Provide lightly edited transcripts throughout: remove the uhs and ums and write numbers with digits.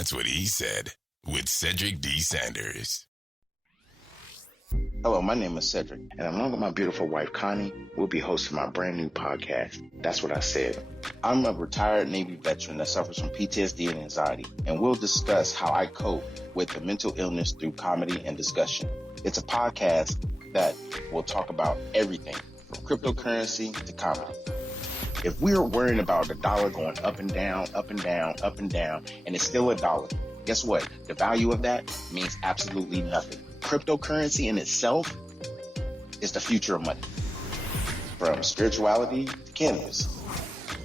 That's what he said with Cedric D. Sanders. Hello, my name is Cedric, and along with my beautiful wife, Connie, we'll be hosting my brand new podcast, That's What I Said. I'm a retired Navy veteran that suffers from PTSD and anxiety, and we'll discuss how I cope with the mental illness through comedy and discussion. It's a podcast that will talk about everything from cryptocurrency to comedy. If we're worrying about the dollar going up and down, up and down, up and down, and it's still a dollar, guess what? The value of that means absolutely nothing. Cryptocurrency in itself is the future of money. From spirituality to cannabis.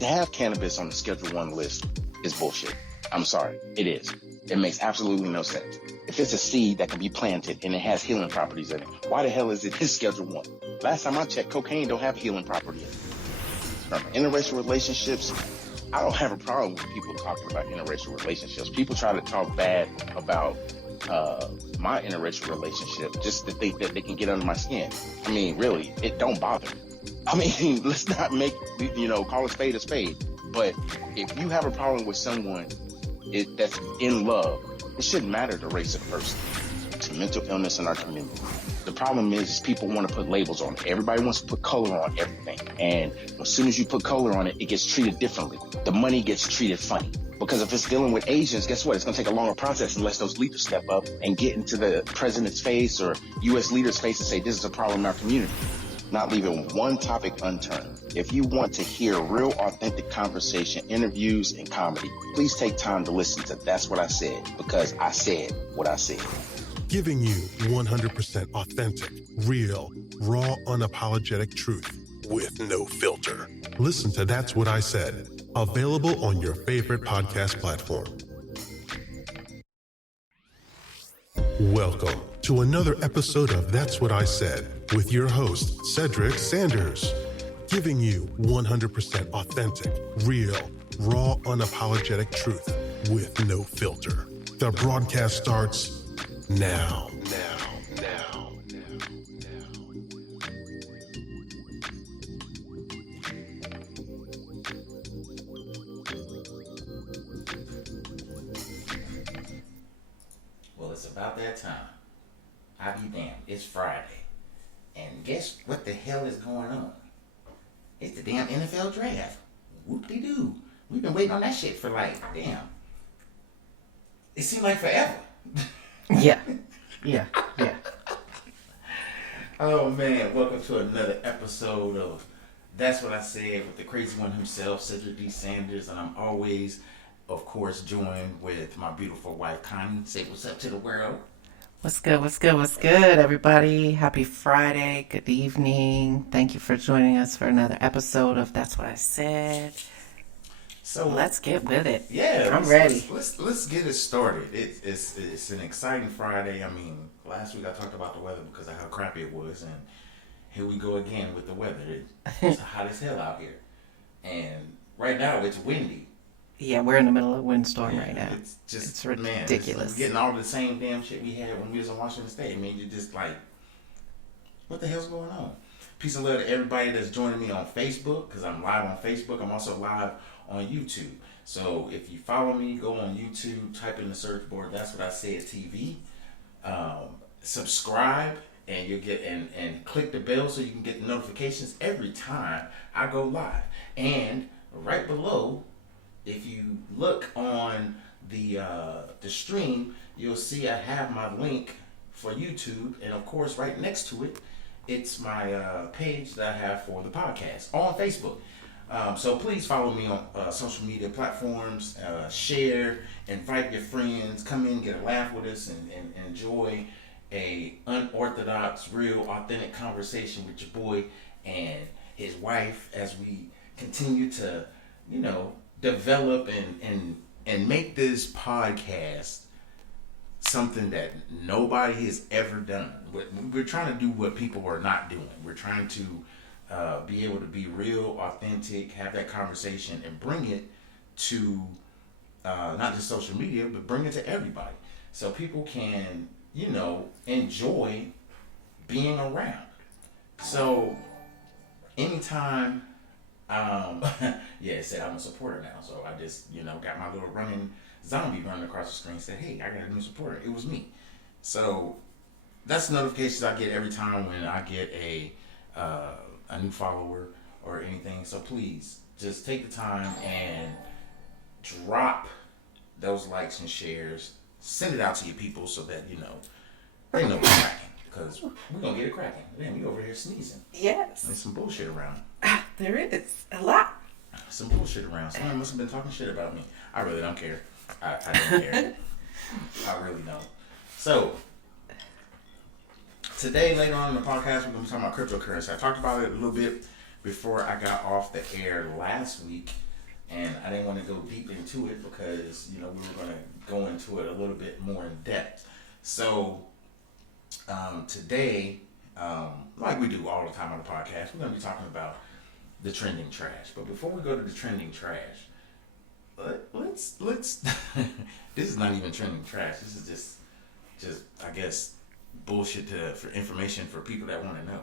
To have cannabis on the Schedule 1 list is bullshit. I'm sorry, it is. It makes absolutely no sense. If it's a seed that can be planted and it has healing properties in it, why the hell is it in Schedule 1? Last time I checked, cocaine don't have healing property in it. From interracial relationships, I don't have a problem with people talking about interracial relationships. People try to talk bad about my interracial relationship just to think that they can get under my skin. I mean, really, it don't bother me. I mean, let's not make, call a spade a spade. But if you have a problem with someone that's in love, it shouldn't matter the race of the person. It's a mental illness in our community. The problem is people want to put labels on it. Everybody wants to put color on everything. And as soon as you put color on it, it gets treated differently. The money gets treated funny. Because if it's dealing with Asians, guess what? It's going to take a longer process unless those leaders step up and get into the president's face or U.S. leaders' face and say, this is a problem in our community. Not leaving one topic unturned. If you want to hear real, authentic conversation, interviews, and comedy, please take time to listen to That's What I Said, because I said what I said. Giving you 100% authentic, real, raw, unapologetic truth with no filter. Listen to That's What I Said. Available on your favorite podcast platform. Welcome to another episode of That's What I Said with your host, Cedric Sanders. Giving you 100% authentic, real, raw, unapologetic truth with no filter. The broadcast starts now. About that time. I be damned. It's Friday. And guess what the hell is going on? It's the damn NFL draft. Whoop-de-doo. We've been waiting on that shit for damn. It seemed like forever. Yeah. Oh man, welcome to another episode of That's What I Said with the crazy one himself, Cedric D. Sanders, and I'm always, of course, joined with my beautiful wife, Connie. Say what's up to the world. What's good, everybody? Happy Friday. Good evening. Thank you for joining us for another episode of That's What I Said. So let's get with it. Yeah, I'm ready. Let's get it started. It's an exciting Friday. I mean, last week I talked about the weather because of how crappy it was, and here we go again with the weather. It's hot as hell out here, and right now it's windy. Yeah, we're in the middle of a windstorm right now. It's ridiculous. It's getting all the same damn shit we had when we was in Washington State. I mean, you're just like, what the hell's going on? Peace and love to everybody that's joining me on Facebook, because I'm live on Facebook. I'm also live on YouTube. So if you follow me, go on YouTube, type in the search board, That's What I Said TV. Subscribe, and you'll get and click the bell so you can get the notifications every time I go live. And right below, if you look on the stream, you'll see I have my link for YouTube, and of course, right next to it, it's my page that I have for the podcast on Facebook. So please follow me on social media platforms, share, invite your friends, come in, get a laugh with us, and enjoy a unorthodox, real, authentic conversation with your boy and his wife as we continue to, develop and make this podcast something that nobody has ever done. We're trying to do what people are not doing. We're trying to be able to be real, authentic, have that conversation, and bring it to not just social media, but bring it to everybody, so people can, enjoy being around. So anytime, it said I'm a supporter now, so I just, got my little running zombie running across the screen and said, hey, I got a new supporter. It was me. So that's the notifications I get every time when I get a new follower or anything. So please, just take the time and drop those likes and shares. Send it out to your people so that, you know, they know we're cracking. Because we're going to get it cracking. Man, we over here sneezing. Yes. There's some bullshit around. There is. A lot. Some bullshit around. Someone must have been talking shit about me. I really don't care. I don't care. I really don't. So, today, later on in the podcast, we're going to be talking about cryptocurrency. I talked about it a little bit before I got off the air last week, and I didn't want to go deep into it because, you know, we were going to go into it a little bit more in depth. So, today, like we do all the time on the podcast, we're going to be talking about the trending trash. But before we go to the trending trash, let's this is not even trending trash. This is just I guess bullshit for information for people that want to know.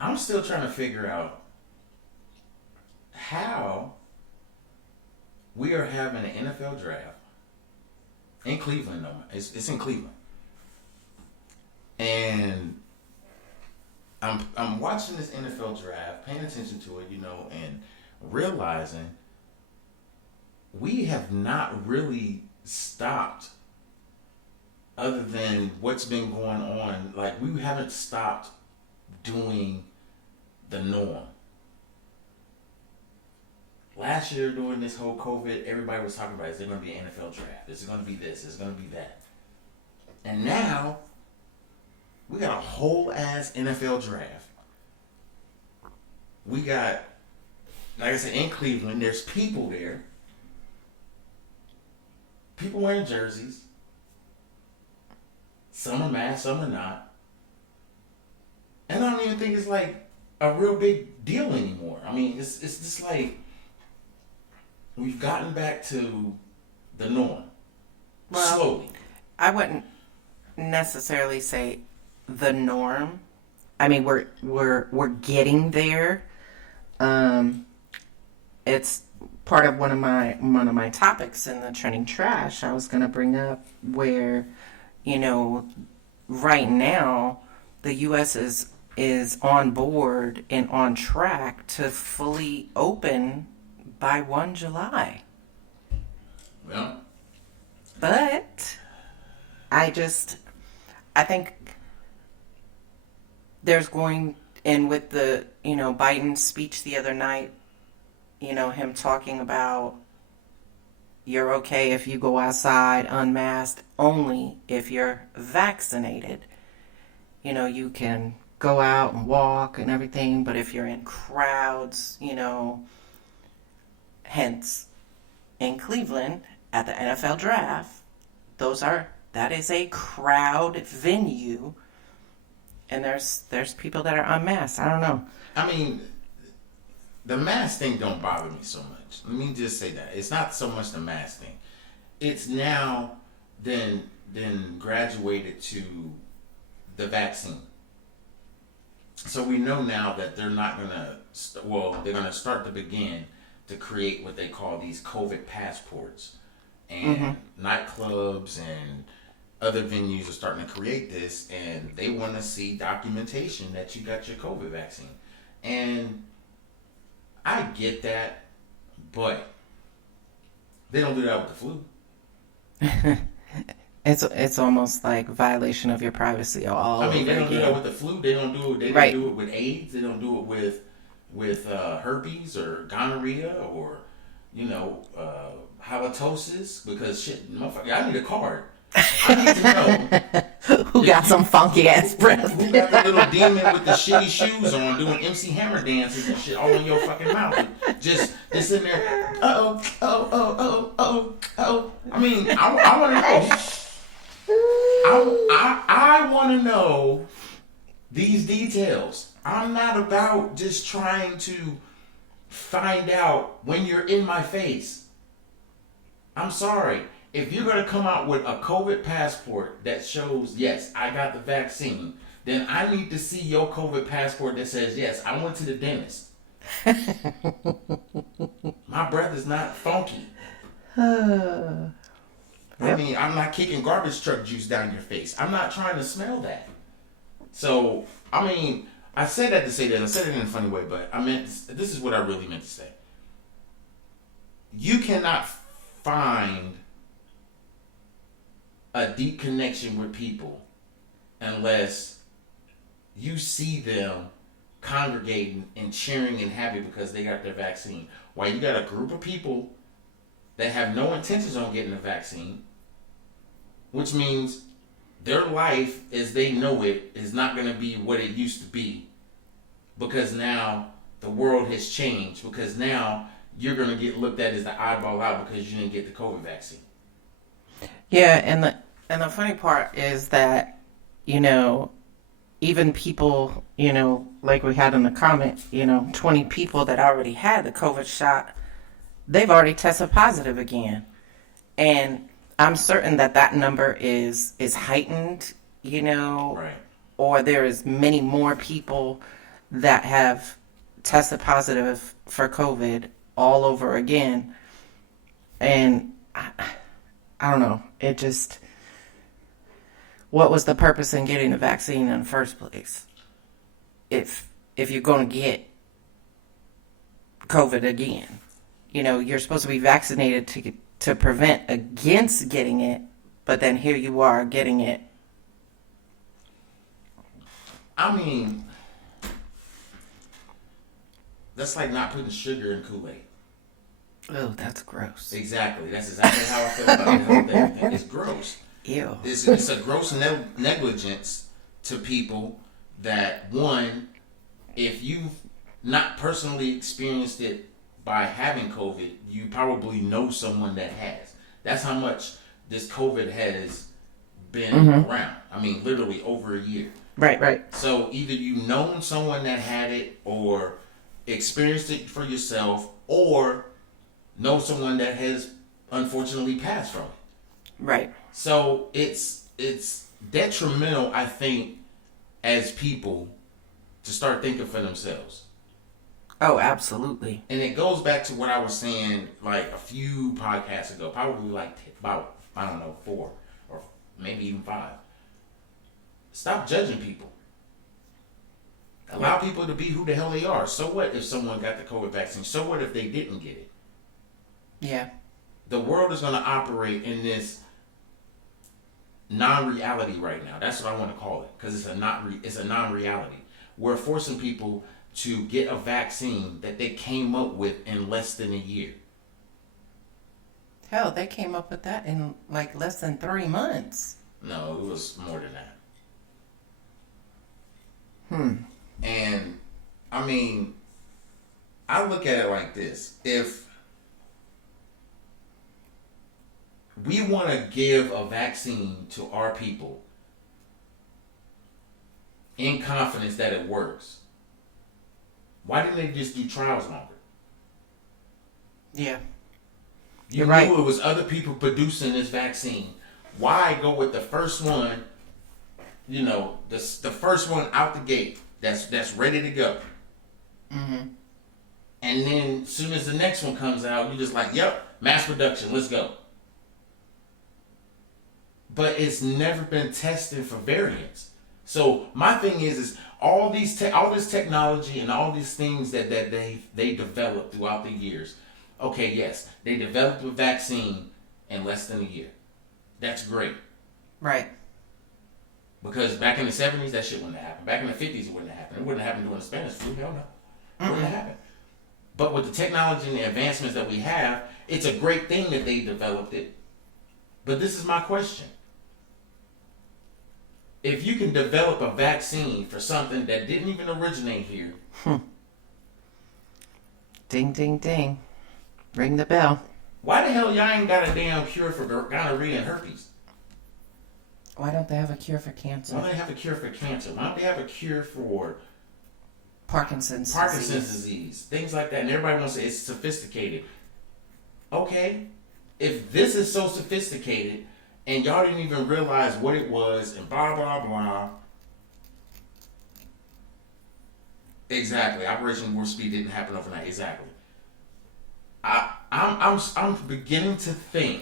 I'm still trying to figure out how we are having an NFL draft in Cleveland. No, it's in Cleveland, and I'm watching this NFL draft, paying attention to it, you know, and realizing we have not really stopped, other than what's been going on. Like, we haven't stopped doing the norm. Last year during this whole COVID, everybody was talking about, is there going to be an NFL draft? Is it going to be this? Is it going to be that? And now, we got a whole ass NFL draft. We got, like I said, in Cleveland, there's people there. People wearing jerseys. Some are masked, some are not. And I don't even think it's like a real big deal anymore. I mean, it's just like we've gotten back to the norm. Well, slowly. I wouldn't necessarily say the norm. I mean, we're getting there. It's part of one of my topics in the trending trash. I was going to bring up where, you know, right now the U.S. is on board and on track to fully open by 1 July. Well, but I think there's going, and with the, you know, Biden's speech the other night, you know, him talking about you're okay if you go outside unmasked, only if you're vaccinated. You know, you can go out and walk and everything, but if you're in crowds, you know, hence in Cleveland at the NFL draft, that is a crowd venue, and there's people that are unmasked. I don't know. I mean, the mask thing don't bother me so much. Let me just say that. It's not so much the mask thing. It's now then graduated to the vaccine. So we know now that they're not going to, they're going to start to begin to create what they call these COVID passports. And nightclubs and other venues are starting to create this, and they want to see documentation that you got your COVID vaccine. And I get that, but they don't do that with the flu. It's almost like violation of your privacy all over again. They don't do that with the flu. They don't do it. They don't do it with AIDS. They don't do it with herpes or gonorrhea or, you know, halitosis, because shit, motherfucker, I need a card. I need to know who got some funky ass breath. Who got the little demon with the shitty shoes on doing MC Hammer dances and shit all in your fucking mouth. Just in there. Oh. I mean, I want to know. I want to know these details. I'm not about just trying to find out when you're in my face. I'm sorry. If you're going to come out with a COVID passport that shows, yes, I got the vaccine, then I need to see your COVID passport that says, yes, I went to the dentist. My breath is not funky. I mean, I'm not kicking garbage truck juice down your face. I'm not trying to smell that. So, I mean, I said that to say that. I said it in a funny way, but this is what I really meant to say. You cannot find a deep connection with people unless you see them congregating and cheering and happy because they got their vaccine. While you got a group of people that have no intentions on getting the vaccine, which means their life as they know it is not going to be what it used to be, because now the world has changed, because now you're going to get looked at as the oddball out because you didn't get the COVID vaccine. Yeah, and the funny part is that, even people, like we had in the comment, 20 people that already had the COVID shot, they've already tested positive again. And I'm certain that number is heightened, Right. or there is many more people that have tested positive for COVID all over again. And I don't know. It just, what was the purpose in getting the vaccine in the first place? If you're going to get COVID again, you're supposed to be vaccinated to prevent against getting it, but then here you are getting it. I mean, that's like not putting sugar in Kool-Aid. Oh, that's gross. Exactly. That's exactly how I feel about the whole thing. It's gross. Ew. It's a gross negligence to people that, one, if you've not personally experienced it by having COVID, you probably know someone that has. That's how much this COVID has been around. I mean, literally over a year. Right. So either you've known someone that had it or experienced it for yourself, or know someone that has unfortunately passed from it. Right. So it's detrimental, I think, as people to start thinking for themselves. Oh, absolutely. And it goes back to what I was saying like a few podcasts ago, probably like about, 4 or maybe even 5. Stop judging people. Allow people to be who the hell they are. So what if someone got the COVID vaccine? So what if they didn't get it? Yeah. The world is going to operate in this non-reality right now. That's what I want to call it, because it's a non-reality. We're forcing people to get a vaccine that they came up with in less than a year. Hell, they came up with that in like less than 3 months. No, it was more than that. And I mean, I look at it like this. If we want to give a vaccine to our people in confidence that it works, why didn't they just do trials longer? Yeah. You You're knew right. it was other people producing this vaccine. Why go with the first one, the first one out the gate that's ready to go? Mm-hmm. And then as soon as the next one comes out, you're just like, yep, mass production, let's go. But it's never been tested for variants. So my thing is all this technology and all these things that they developed throughout the years. Okay, yes, they developed a vaccine in less than a year. That's great. Right. Because back in the 70s, that shit wouldn't have happened. Back in the 50s, it wouldn't have happened. It wouldn't have happened during the Spanish flu. Hell no. It wouldn't have happened. But with the technology and the advancements that we have, it's a great thing that they developed it. But this is my question. If you can develop a vaccine for something that didn't even originate here. Ding, ding, ding. Ring the bell. Why the hell y'all ain't got a damn cure for gonorrhea and herpes? Why don't they have a cure for cancer? Why don't they have a cure for cancer? Why don't they have a cure for Parkinson's disease? Things like that. And everybody wants to say it's sophisticated. Okay. If this is so sophisticated and y'all didn't even realize what it was and blah, blah, blah. Exactly. Operation Warp Speed didn't happen overnight. Exactly. I'm beginning to think,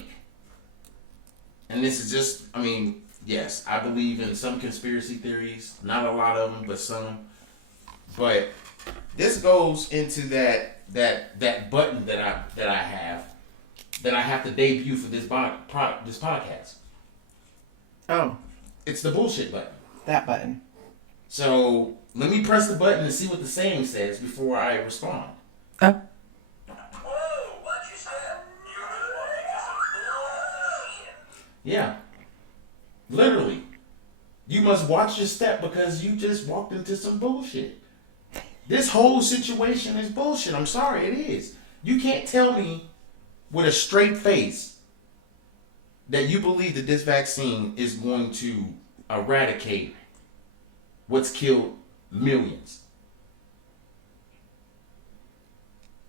and this is just, I mean, yes, I believe in some conspiracy theories, not a lot of them, but some. But this goes into that button that I have to debut for this podcast. Oh, It's the bullshit button. that button. So let me press the button and see what the saying says before I respond. Oh. Yeah. Literally. You must watch your step because you just walked into some bullshit. This whole situation is bullshit. I'm sorry, it is. You can't tell me with a straight face that you believe that this vaccine is going to eradicate what's killed millions.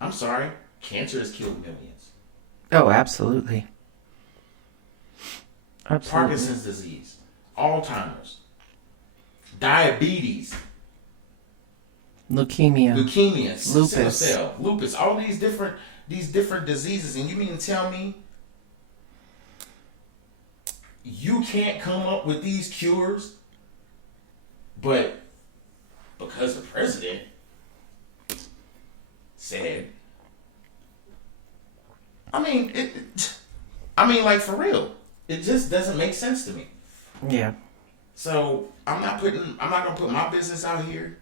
I'm sorry, cancer has killed millions. Oh, absolutely. Absolutely. Parkinson's disease, Alzheimer's, diabetes, Leukemia, sickle lupus, cell, lupus, all these different diseases, and you mean to tell me you can't come up with these cures, but because the president said, like for real, it just doesn't make sense to me. Yeah. So I'm not gonna put my business out here.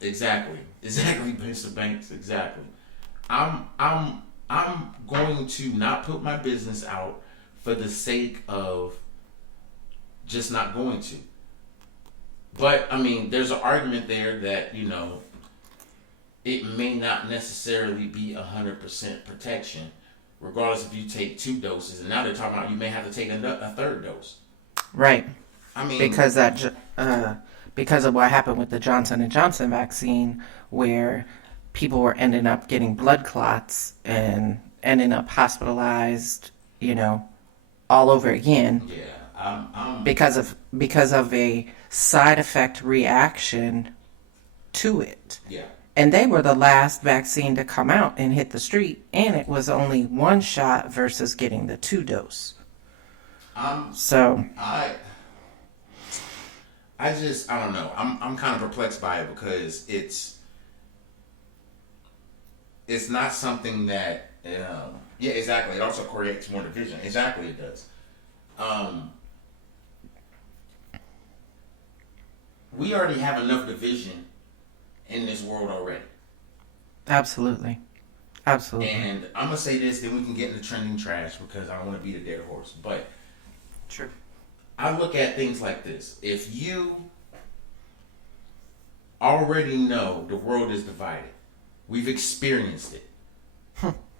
Exactly, Mr. Banks, exactly. I'm going to not put my business out for the sake of just not going to. But I mean, there's an argument there that, you know, it may not necessarily be 100% protection, regardless if you take 2 doses. And now they're talking about you may have to take a 3rd dose. Right. I mean, because of what happened with the Johnson & Johnson vaccine, where people were ending up getting blood clots and ending up hospitalized, you know, all over again. Yeah. Because of a side effect reaction to it. Yeah. And they were the last vaccine to come out and hit the street, and it was only 1 shot versus getting the 2 dose. So I don't know. I'm kind of perplexed by it because it's not something that yeah, exactly. It also creates more division. Exactly, it does. We already have enough division in this world already. Absolutely. And I'm gonna say this, then we can get into trending trash because I don't want to beat a dead horse. But True. I look at things like this. If you already know the world is divided, we've experienced it.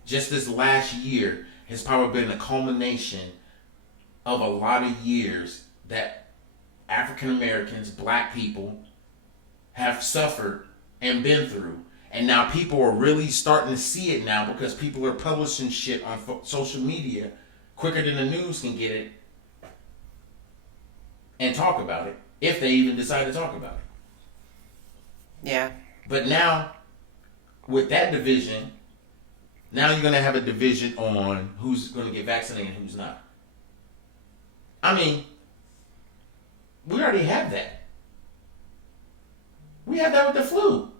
Just this last year has probably been a culmination of a lot of years that African Americans, black people, have suffered and been through. And now people are really starting to see it now because people are publishing shit on social media quicker than the news can get it and talk about it, if they even decide to talk about it. Yeah. But now, with that division, now you're going to have a division on who's going to get vaccinated and who's not. I mean, we already have that. We have that with the flu.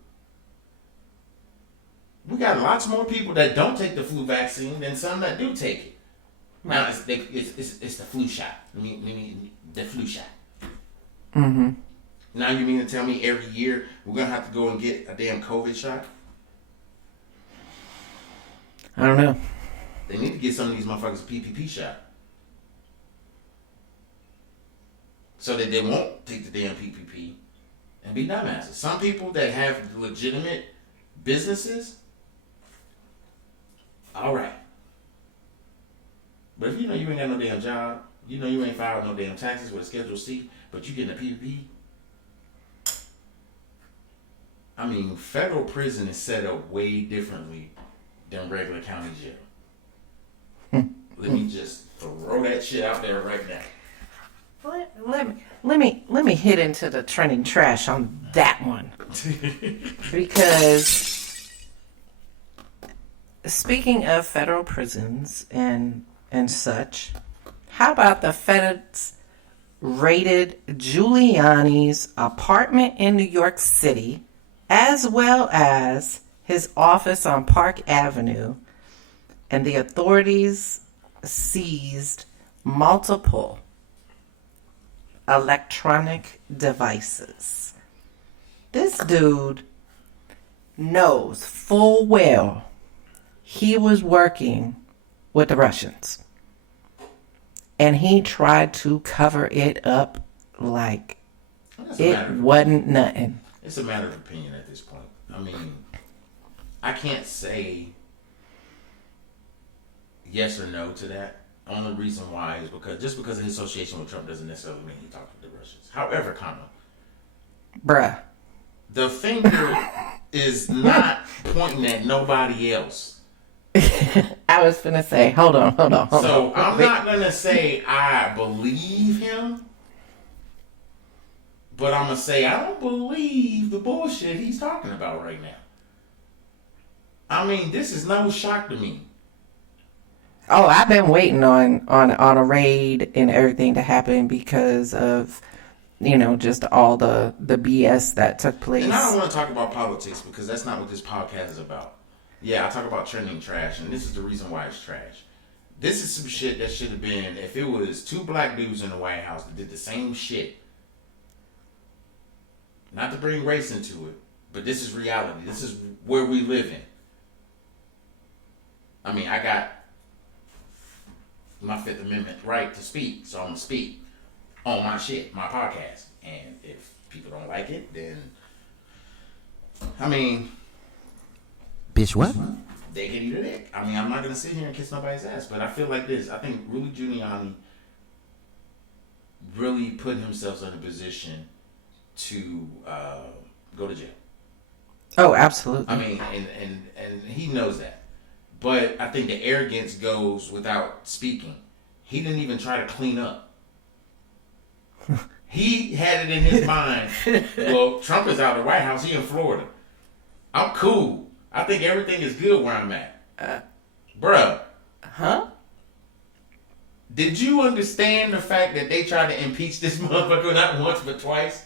We got lots more people that don't take the flu vaccine than some that do take it. Now it's the flu shot. The flu shot. Mm-hmm. Now you mean to tell me every year we're gonna have to go and get a damn COVID shot? I don't know. They need to get some of these motherfuckers a PPP shot, so that they won't take the damn PPP and be dumbasses. Some people that have legitimate businesses, all right. But if you know you ain't got no damn job, you know you ain't filed no damn taxes with a Schedule C, but you getting a PPP. I mean, federal prison is set up way differently than regular county jail. Let me just throw that shit out there right now. Let me hit into the trending trash on that one. Because Speaking of federal prisons and such, how about the feds raided Giuliani's apartment in New York City, as well as his office on Park Avenue, and the authorities seized multiple electronic devices. This dude knows full well he was working with the Russians. And he tried to cover it up like it wasn't nothing. It's a matter of opinion at this point. I mean, I can't say yes or no to that. Only reason why is because just because of his association with Trump doesn't necessarily mean he talked to the Russians. However, Bruh. The finger is not pointing at nobody else. I was finna say, hold on. So I'm not gonna say I believe him, but I'm gonna say I don't believe the bullshit he's talking about right now. I mean, this is no shock to me. Oh, I've been waiting on a raid and everything to happen because of, just all the BS that took place. And I don't want to talk about politics because that's not what this podcast is about. Yeah, I talk about trending trash, and this is the reason why it's trash. This is some shit that should have been, if it was two black dudes in the White House that did the same shit. Not to bring race into it, but this is reality. This is where we live in. I mean, I got my Fifth Amendment right to speak, so I'm going to speak on my shit, my podcast. And if people don't like it, then, I mean... Bitch, what? They can eat a dick. I mean, I'm not going to sit here and kiss nobody's ass, but I feel like this. I think Rudy Giuliani really put himself in a position to go to jail. Oh, absolutely. I mean, and he knows that. But I think the arrogance goes without speaking. He didn't even try to clean up. He had it in his mind, well, Trump is out of the White House. He in Florida. I'm cool. I think everything is good where I'm at. Bruh. Huh? Did you understand the fact that they tried to impeach this motherfucker not once but twice?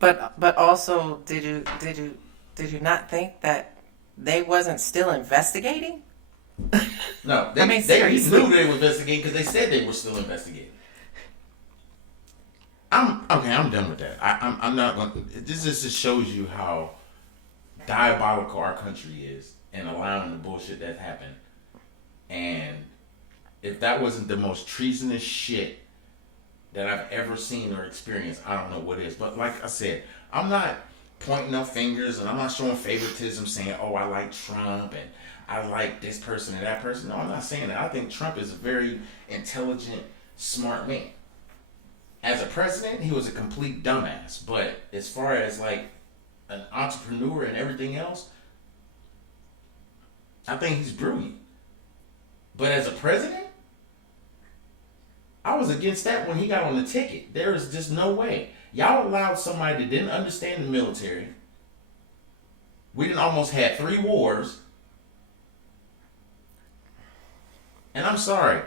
But also, did you not think that they wasn't still investigating? No, they knew they were investigating because they said they were still investigating. I'm done with that. I'm not going. This just shows you how diabolical our country is and allowing the bullshit that happened. And if that wasn't the most treasonous shit that I've ever seen or experienced, I don't know what is. But like I said, I'm not pointing no fingers and I'm not showing favoritism saying, oh, I like Trump and I like this person and that person. No, I'm not saying that. I think Trump is a very intelligent, smart man. As a president, he was a complete dumbass. But as far as like an entrepreneur and everything else, I think he's brilliant. But as a president, I was against that when he got on the ticket. There is just no way. Y'all allowed somebody that didn't understand the military. We done almost had 3 wars. And I'm sorry.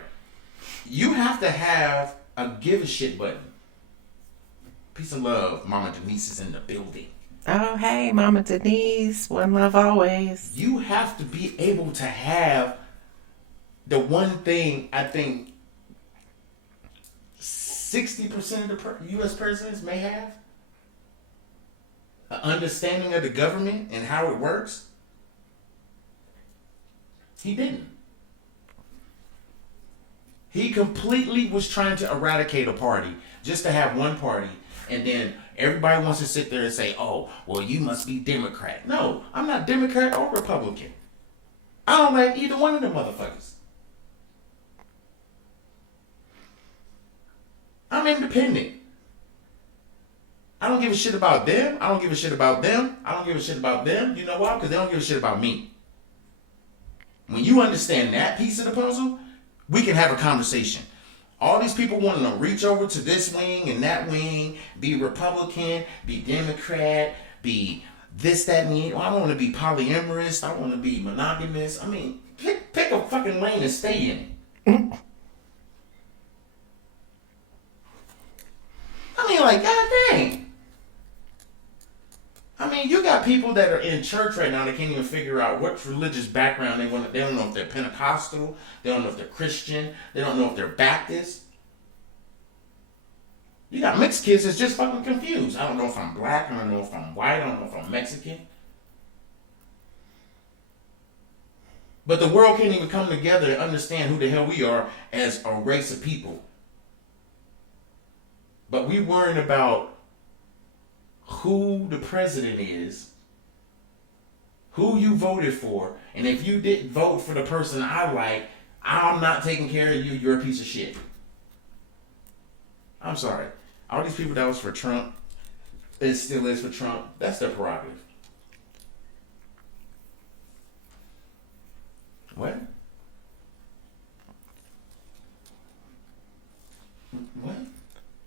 You have to have a give a shit button. Peace and love. Mama Denise is in the building. Oh, hey, Mama Denise. One love always. You have to be able to have the one thing I think 60% of the U.S. presidents may have. An understanding of the government and how it works. He didn't. He completely was trying to eradicate a party just to have one party, and then everybody wants to sit there and say, oh, well, you must be Democrat. No, I'm not Democrat or Republican. I don't like either one of them motherfuckers. I'm independent. I don't give a shit about them. I don't give a shit about them. I don't give a shit about them. You know why? Because they don't give a shit about me. When you understand that piece of the puzzle, we can have a conversation. All these people wanting to reach over to this wing and that wing, be Republican, be Democrat, be this, that, and the. I want to be polyamorous. I want to be monogamous. I mean, pick a fucking lane and stay in it. I mean, like, god dang. I mean, you got people that are in church right now that can't even figure out what religious background they want. They don't know if they're Pentecostal. They don't know if they're Christian. They don't know if they're Baptist. You got mixed kids that's just fucking confused. I don't know if I'm black. I don't know if I'm white. I don't know if I'm Mexican. But the world can't even come together and understand who the hell we are as a race of people. But we worrying about who the president is, who you voted for, and if you didn't vote for the person I like, I'm not taking care of you, you're a piece of shit. I'm sorry. All these people that was for Trump, it still is for Trump, that's their prerogative. What? What?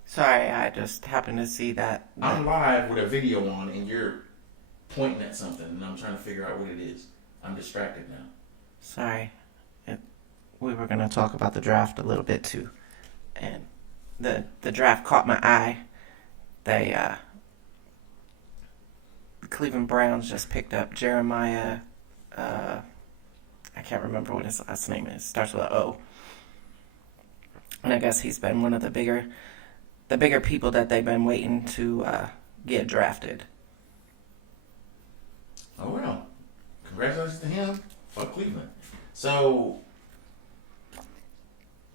Sorry, I just happened to see that. I'm live with a video on and you're pointing at something and I'm trying to figure out what it is. I'm distracted now. Sorry. We were going to talk about the draft a little bit too. And the draft caught my eye. The Cleveland Browns just picked up Jeremiah, I can't remember what his last name is. Starts with an O. And I guess he's been one of the bigger people that they've been waiting to get drafted. Oh well. Congratulations to him. Fuck Cleveland. So,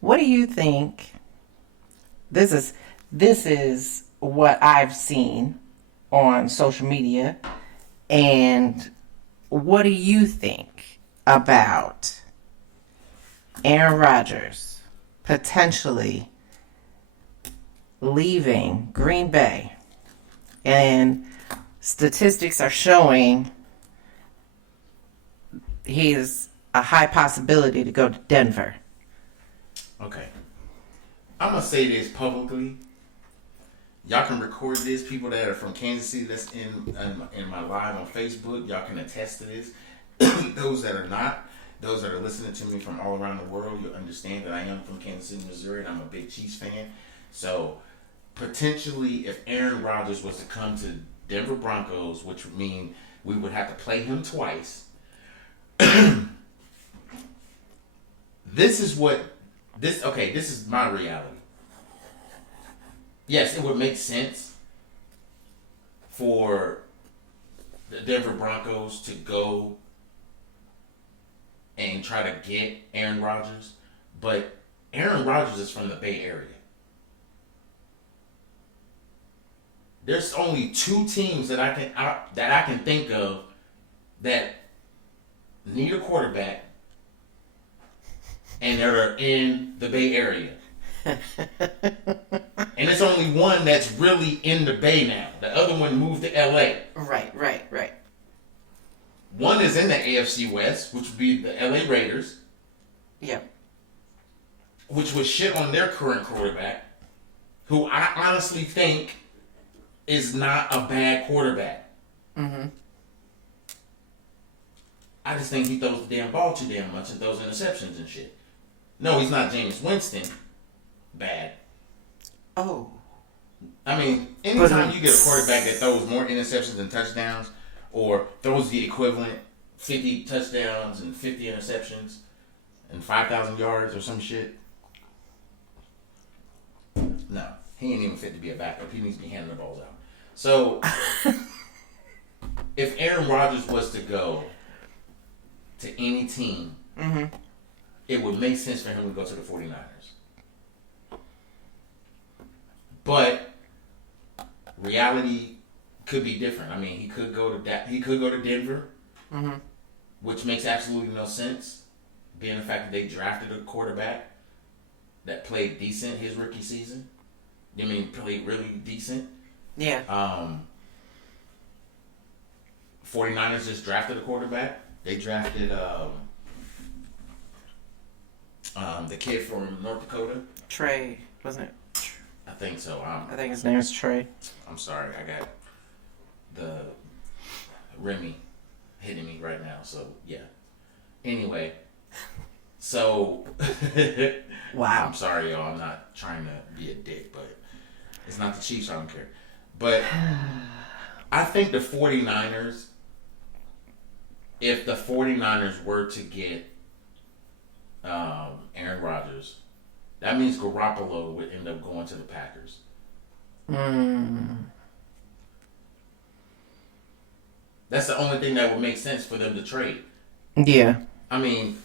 what do you think? This is what I've seen on social media, and what do you think about Aaron Rodgers potentially leaving Green Bay? And statistics are showing he is a high possibility to go to Denver. okay. I'm going to say this publicly. Y'all can record this. People that are from Kansas City that's in my live on Facebook, y'all can attest to this. Those that are not, those that are listening to me from all around the world, you'll understand that I am from Kansas City, Missouri, and I'm a big Chiefs fan. So, potentially, if Aaron Rodgers was to come to Denver Broncos, which would mean we would have to play him twice, this is my reality. Yes, it would make sense for the Denver Broncos to go and try to get Aaron Rodgers, but Aaron Rodgers is from the Bay Area. There's only two teams that I can think of that need a quarterback, and they're in the Bay Area. And it's only one that's really in the Bay now. The other one moved to LA. Right. One is in the AFC West, which would be the LA Raiders. Yep. Which was shit on their current quarterback, who I honestly think is not a bad quarterback. Mm-hmm. I just think he throws the damn ball too damn much and throws interceptions and shit. No, he's not Jameis Winston. Bad. Oh. I mean, anytime you get a quarterback that throws more interceptions than touchdowns, or throws the equivalent 50 touchdowns and 50 interceptions and 5,000 yards or some shit, no, he ain't even fit to be a backup. He needs to be handing the balls out. So, if Aaron Rodgers was to go to any team, mm-hmm. it would make sense for him to go to the 49ers. But reality could be different. I mean, he could go to Denver, mm-hmm. which makes absolutely no sense, being the fact that they drafted a quarterback that played decent his rookie season. I mean, played really decent. Yeah. 49ers just drafted a quarterback. They drafted the kid from North Dakota. Trey, wasn't it? I think so. I think his name is Trey. I'm sorry. I got Remy hitting me right now. So yeah. Anyway, so Wow. I'm sorry, y'all. I'm not trying to be a dick, but it's not the Chiefs. I don't care. But I think the 49ers, if the 49ers were to get Aaron Rodgers, that means Garoppolo would end up going to the Packers. That's the only thing that would make sense for them to trade. Yeah. I mean,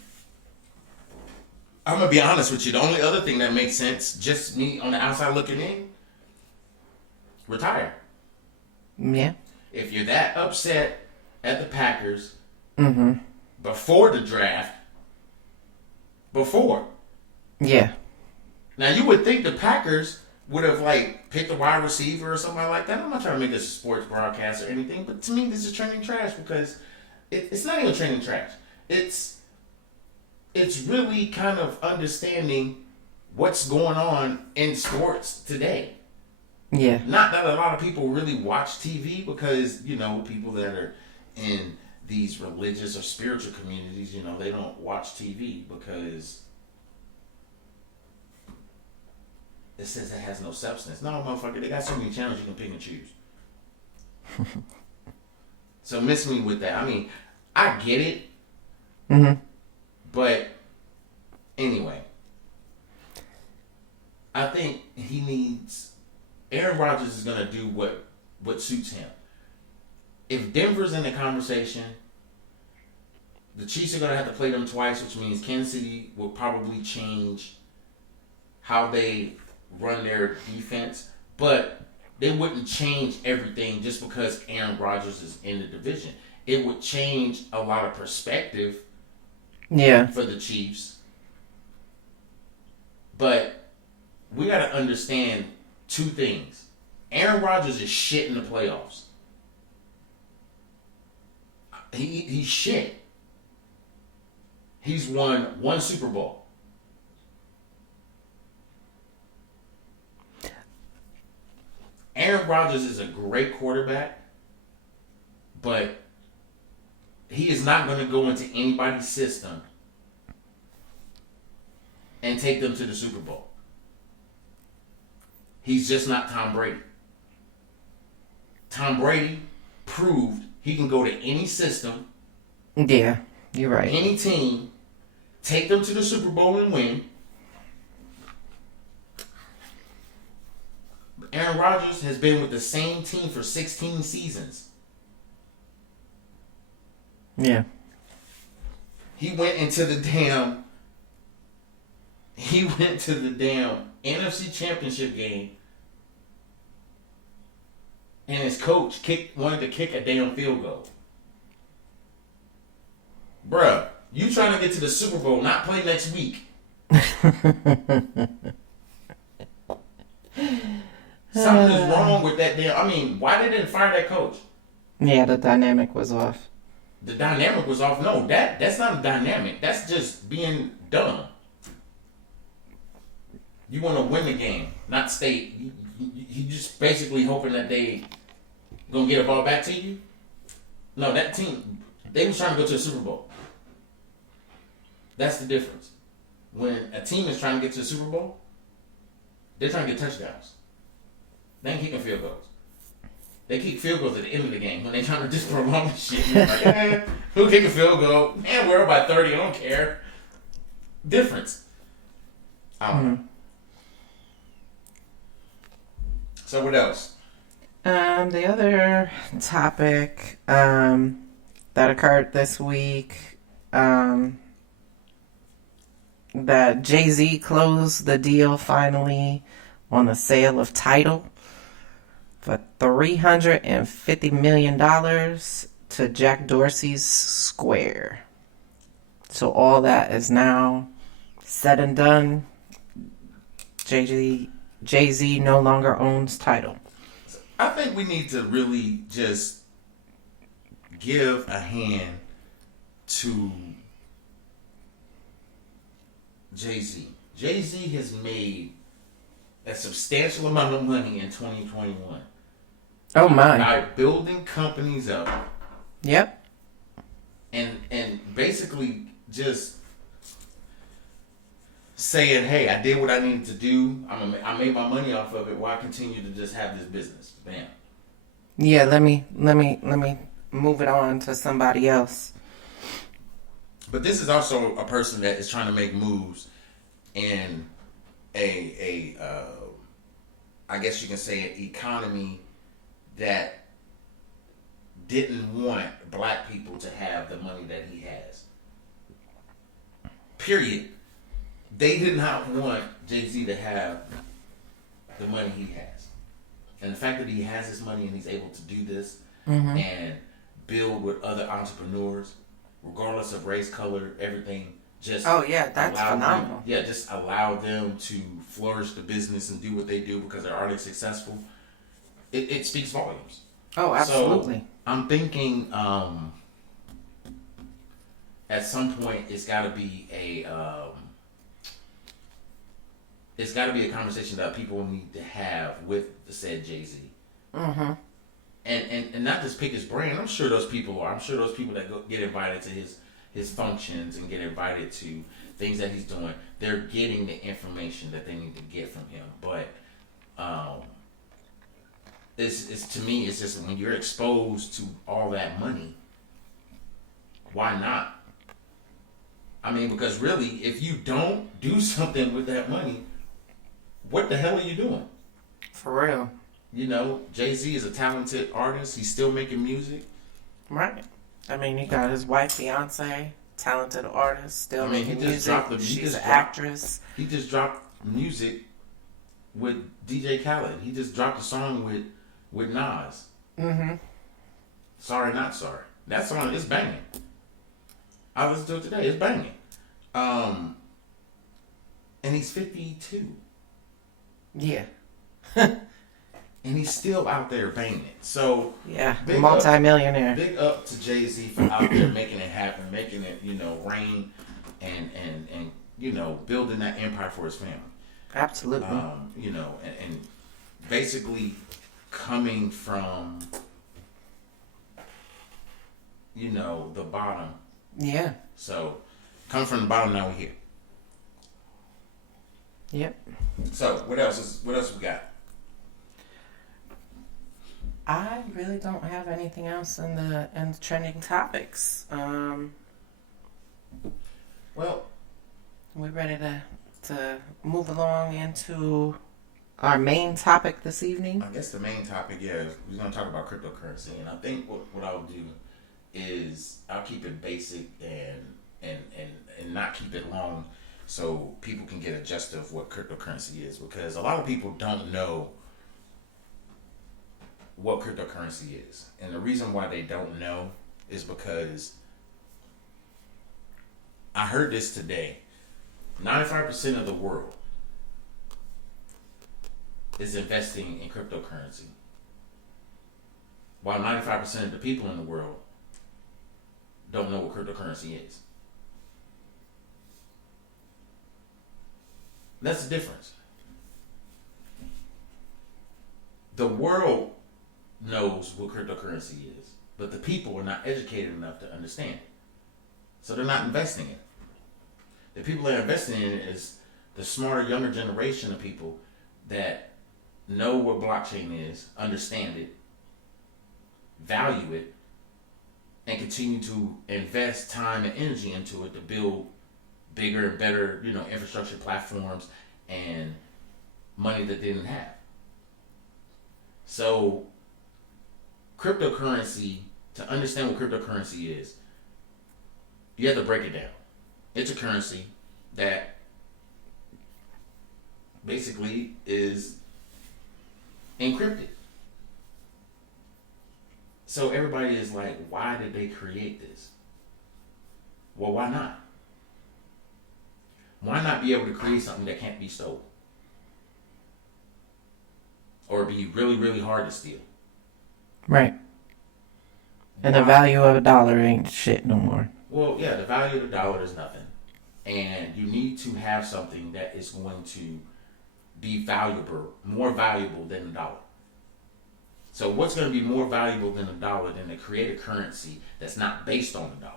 I'm going to be honest with you. The only other thing that makes sense, just me on the outside looking in, retire. Yeah. If you're that upset at the Packers Mm-hmm. before the draft, Yeah. now you would think the Packers would have like picked a wide receiver or somebody like that. I'm not trying to make this a sports broadcast or anything, but to me this is trending trash because it's not even trending trash. It's really kind of understanding what's going on in sports today. Yeah. Not that a lot of people really watch TV because, you know, people that are in these religious or spiritual communities, you know, they don't watch TV because it says it has no substance. No, motherfucker, they got so many channels you can pick and choose. So miss me with that. I mean, I get it. Mm-hmm. But anyway, I think he needs... Aaron Rodgers is going to do what suits him. If Denver's in the conversation, the Chiefs are going to have to play them twice, which means Kansas City will probably change how they run their defense. But they wouldn't change everything just because Aaron Rodgers is in the division. It would change a lot of perspective for the Chiefs. But we got to understand two things. Aaron Rodgers is shit in the playoffs. He's shit. He's won one Super Bowl. Aaron Rodgers is a great quarterback, but he is not going to go into anybody's system and take them to the Super Bowl. He's just not Tom Brady. Tom Brady proved he can go to any system, Yeah, you're right. any team, take them to the Super Bowl and win. Aaron Rodgers has been with the same team for 16 seasons. Yeah. He went into the damn NFC Championship game, and his coach wanted to kick a damn field goal. Bruh, you trying to get to the Super Bowl, not play next week. Something is wrong with that damn... I mean, why they didn't fire that coach? Yeah, the dynamic was off. The dynamic was off. No, that's not a dynamic. That's just being dumb. You want to win the game, not stay. You just basically hoping that they gonna get a ball back to you. No, that team, they was trying to go to the Super Bowl. That's the difference. When a team is trying to get to the Super Bowl, they're trying to get touchdowns. They ain't kicking field goals. They kick field goals at the end of the game when they trying to just prolong the shit. You're like, who kick a field goal? Man, we're up by 30. I don't care. Difference. I don't know. So what else? The other topic that occurred this week, that Jay-Z closed the deal finally on the sale of Tidal for $350 million to Jack Dorsey's Square. So all that is now said and done. Jay-Z no longer owns Tidal. I think we need to really just give a hand to Jay-Z. Jay-Z has made a substantial amount of money in 2021. Oh my. By building companies up Yep. And basically just saying, hey, I did what I needed to do. I made my money off of it. Why continue to just have this business? Bam. Yeah, let me move it on to somebody else. But this is also a person that is trying to make moves in I guess you can say an economy that didn't want black people to have the money that he has. Period. They did not want Jay-Z to have the money he has. And the fact that he has this money and he's able to do this and build with other entrepreneurs, regardless of race, color, everything, just that's phenomenal. Just allow them to flourish the business and do what they do because they're already successful. It speaks volumes. Oh, absolutely. So I'm thinking at some point it's got to be a conversation that people need to have with the said Jay-Z. Mm-hmm. And not just pick his brain. I'm sure those people that get invited to his functions and get invited to things that he's doing, they're getting the information that they need to get from him. But it's to me, it's just when you're exposed to all that money, why not? I mean, because really, if you don't do something with that money, what the hell are you doing? For real. You know, Jay-Z is a talented artist. He's still making music. Right. I mean, you got his wife, Beyonce, talented artist, still making music. She's an actress. He just dropped music with DJ Khaled. He just dropped a song with Nas. Mm-hmm. Sorry, Not Sorry. That song is banging. I listened to it today. It's banging. And he's 52. Yeah. And he's still out there banging it. So yeah, multi-millionaire. Big up to Jay-Z for out there making it happen, making it, rain and building that empire for his family. Absolutely. And basically coming from the bottom. Yeah. So coming from the bottom, now we're here. Yep. So what else we got? I really don't have anything else in the trending topics. Well, we're ready to move along into our main topic this evening. I guess the main topic, is we're going to talk about cryptocurrency, and I think what I'll do is I'll keep it basic and not keep it long, so people can get a gist of what cryptocurrency is, because a lot of people don't know what cryptocurrency is. And the reason why they don't know is because I heard this today. 95% of the world is investing in cryptocurrency, while 95% of the people in the world don't know what cryptocurrency is. That's the difference. The world knows what cryptocurrency is, but the people are not educated enough to understand it. So they're not investing in it. The people that are investing in it is the smarter, younger generation of people that know what blockchain is, understand it, value it, and continue to invest time and energy into it to build bigger and better, infrastructure platforms and money that they didn't have. So cryptocurrency, to understand what cryptocurrency is, you have to break it down. It's a currency that basically is encrypted. So everybody is like, why did they create this? Well, why not? Why not be able to create something that can't be stolen? Or be really, really hard to steal? Right. And the value of $1 ain't shit no more. Well, yeah, the value of $1 is nothing. And you need to have something that is going to be valuable, more valuable than $1. So what's going to be more valuable than a dollar than to create a currency that's not based on a dollar?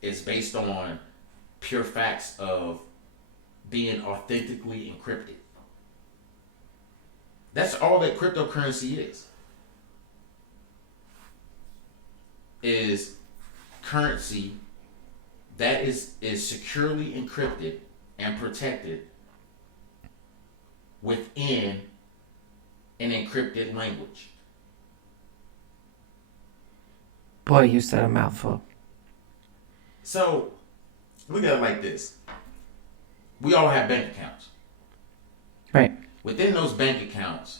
It's based on pure facts of being authentically encrypted. That's all that cryptocurrency is currency that is securely encrypted and protected within an encrypted language. Boy, you said a mouthful. So, look at it like this. We all have bank accounts. Right. Within those bank accounts,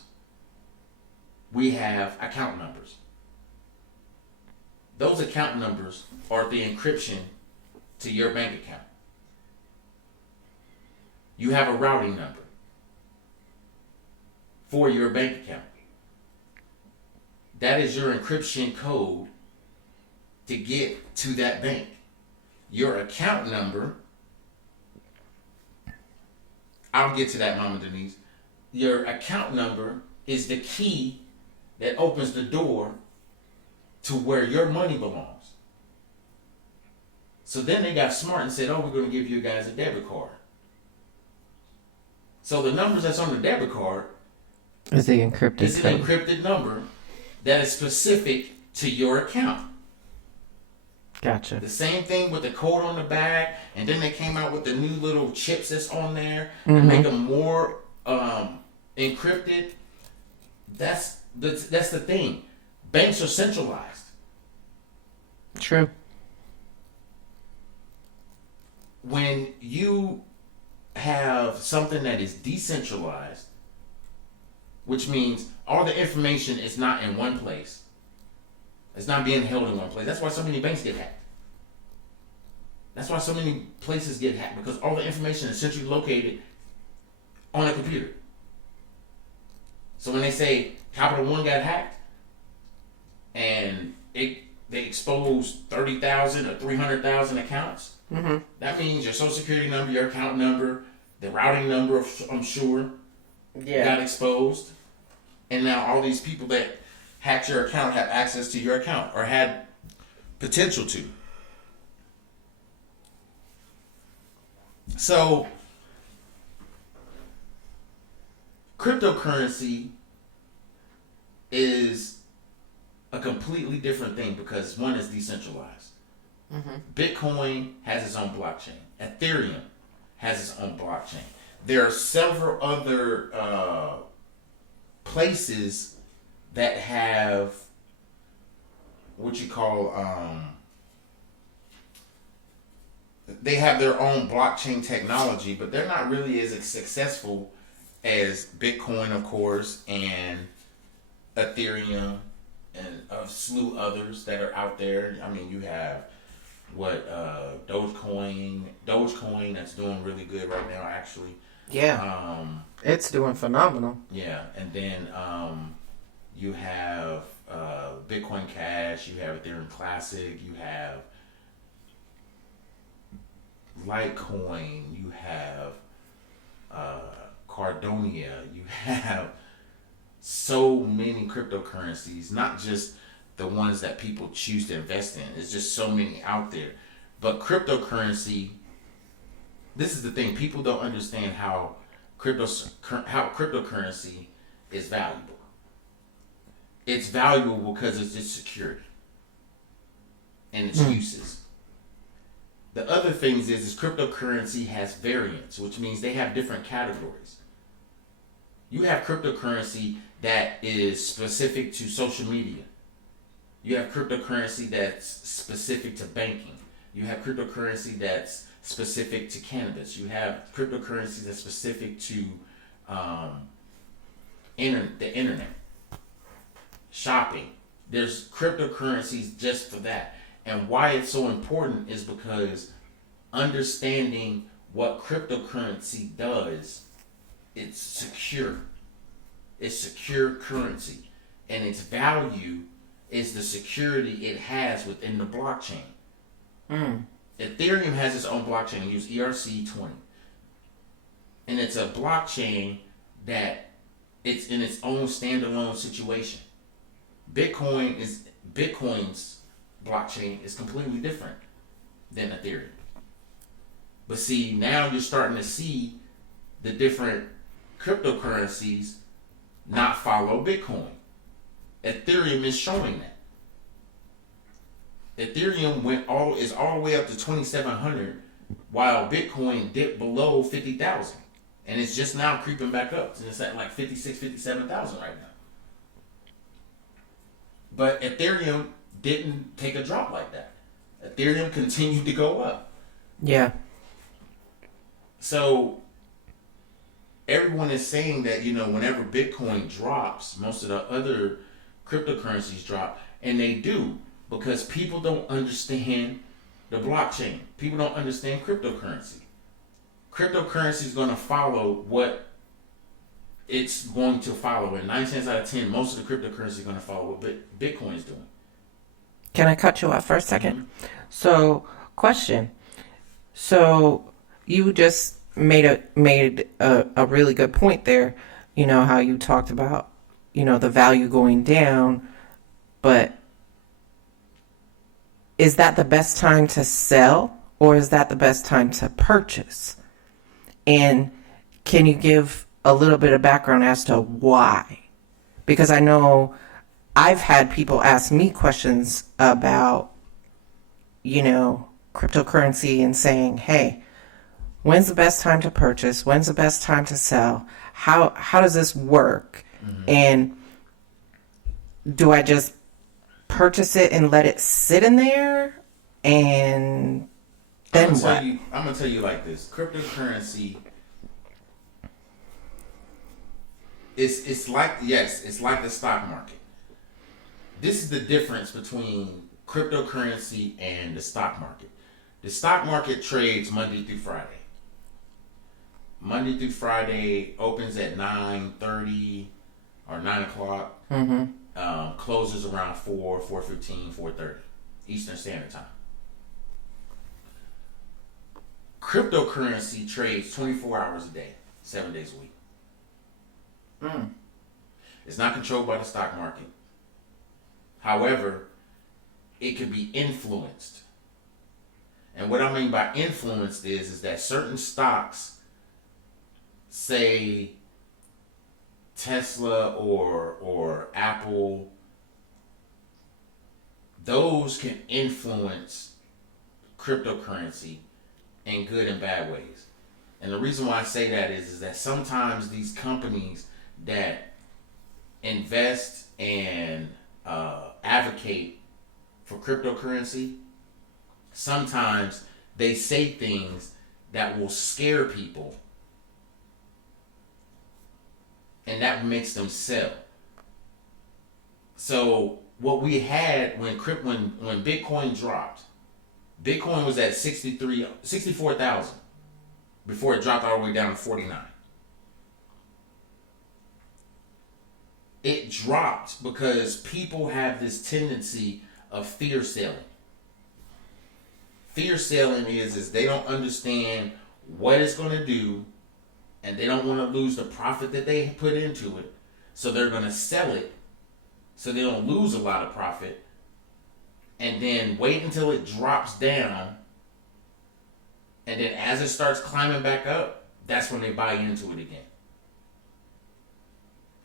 we have account numbers. Those account numbers are the encryption to your bank account. You have a routing number for your bank account. That is your encryption code to get to that bank. Your account number, I'll get to that, Mama Denise. Your account number is the key that opens the door to where your money belongs. So then they got smart and said, oh, we're going to give you guys a debit card. So the numbers that's on the debit card is the encrypted is an encrypted number that is specific to your account. Gotcha. The same thing with the code on the back, and then they came out with the new little chips that's on there to Mm-hmm. make them more encrypted. That's the thing. Banks are centralized. True. When you have something that is decentralized, which means all the information is not in one place. It's not being held in one place. That's why so many banks get hacked. That's why so many places get hacked, because all the information is centrally located on a computer. So when they say Capital One got hacked and they exposed 30,000 or 300,000 accounts, that means your social security number, your account number, the routing number, I'm sure, got exposed. And now all these people that hacked your account have access to your account or had potential to. So, cryptocurrency is a completely different thing because one is decentralized. Bitcoin has its own blockchain. Ethereum has its own blockchain. There are several other places that have what you call they have their own blockchain technology, but they're not really as successful as Bitcoin, of course, and Ethereum and a slew others that are out there. I mean, you have Dogecoin that's doing really good right now, actually. Yeah. It's doing phenomenal. Yeah, and then you have Bitcoin Cash, you have Ethereum Classic, you have Litecoin, you have Cardonia, you have so many cryptocurrencies, not just the ones that people choose to invest in. It's just so many out there. But cryptocurrency, this is the thing, people don't understand how cryptocurrency is valuable. It's valuable because it's just security and its uses. The other things is cryptocurrency has variants, which means they have different categories. You have cryptocurrency that is specific to social media. You have cryptocurrency that's specific to banking. You have cryptocurrency that's specific to cannabis. You have cryptocurrency that's specific to the internet, shopping. There's cryptocurrencies just for that. And why it's so important is because understanding what cryptocurrency does, it's secure. It's secure currency. And its value is the security it has within the blockchain. Ethereum has its own blockchain. It uses ERC-20. And it's a blockchain that it's in its own standalone situation. Bitcoin's blockchain is completely different than Ethereum. But see, now you're starting to see the different cryptocurrencies not follow Bitcoin. Ethereum is showing that. Ethereum is all the way up to 2,700, while Bitcoin dipped below 50,000, and it's just now creeping back up. And it's at like 56, 57,000 right now. But Ethereum didn't take a drop like that. Ethereum continued to go up. Yeah. So everyone is saying that, whenever Bitcoin drops, most of the other cryptocurrencies drop, and they do, because people don't understand the blockchain. People don't understand cryptocurrency. Cryptocurrency is going to follow what it's going to follow. And 9 times out of 10, most of the cryptocurrency is going to follow what Bitcoin is doing. Can I cut you off for a second? Mm-hmm. So, question. So, you just made a really good point there. How you talked about, the value going down, but is that the best time to sell, or is that the best time to purchase? And can you give a little bit of background as to why? Because I know I've had people ask me questions about, cryptocurrency and saying, hey, when's the best time to purchase? When's the best time to sell? How does this work? Mm-hmm. And do I just purchase it and let it sit in there, and then what? I'm gonna tell you like this: cryptocurrency, it's like the stock market. This is the difference between cryptocurrency and the stock market. The stock market trades Monday through Friday. Monday through Friday opens at 9:30 or 9 o'clock. Mm-hmm. Closes around 4:15, 4:30 Eastern Standard Time. Cryptocurrency trades 24 hours a day, 7 days a week. It's not controlled by the stock market. However, it can be influenced. And what I mean by influenced is that certain stocks, say Tesla or Apple, those can influence cryptocurrency in good and bad ways. And the reason why I say that is that sometimes these companies that invest and advocate for cryptocurrency, sometimes they say things that will scare people, and that makes them sell. So what we had when Bitcoin dropped, Bitcoin was at 64,000 before it dropped all the way down to 49. It dropped because people have this tendency of fear selling. Fear selling is they don't understand what it's going to do, and they don't want to lose the profit that they put into it. So they're going to sell it so they don't lose a lot of profit, and then wait until it drops down, and then as it starts climbing back up, that's when they buy into it again.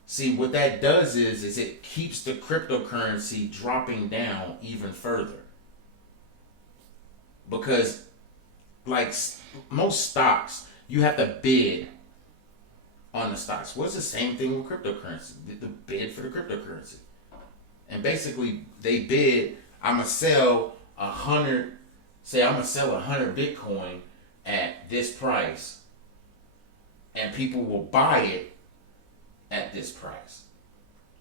See, what that does is it keeps the cryptocurrency dropping down even further. Because, like most stocks, you have to bid on the stocks. What's the same thing with cryptocurrency? The bid for the cryptocurrency. And basically, they bid, I'm going to sell 100 Bitcoin at this price, and people will buy it at this price.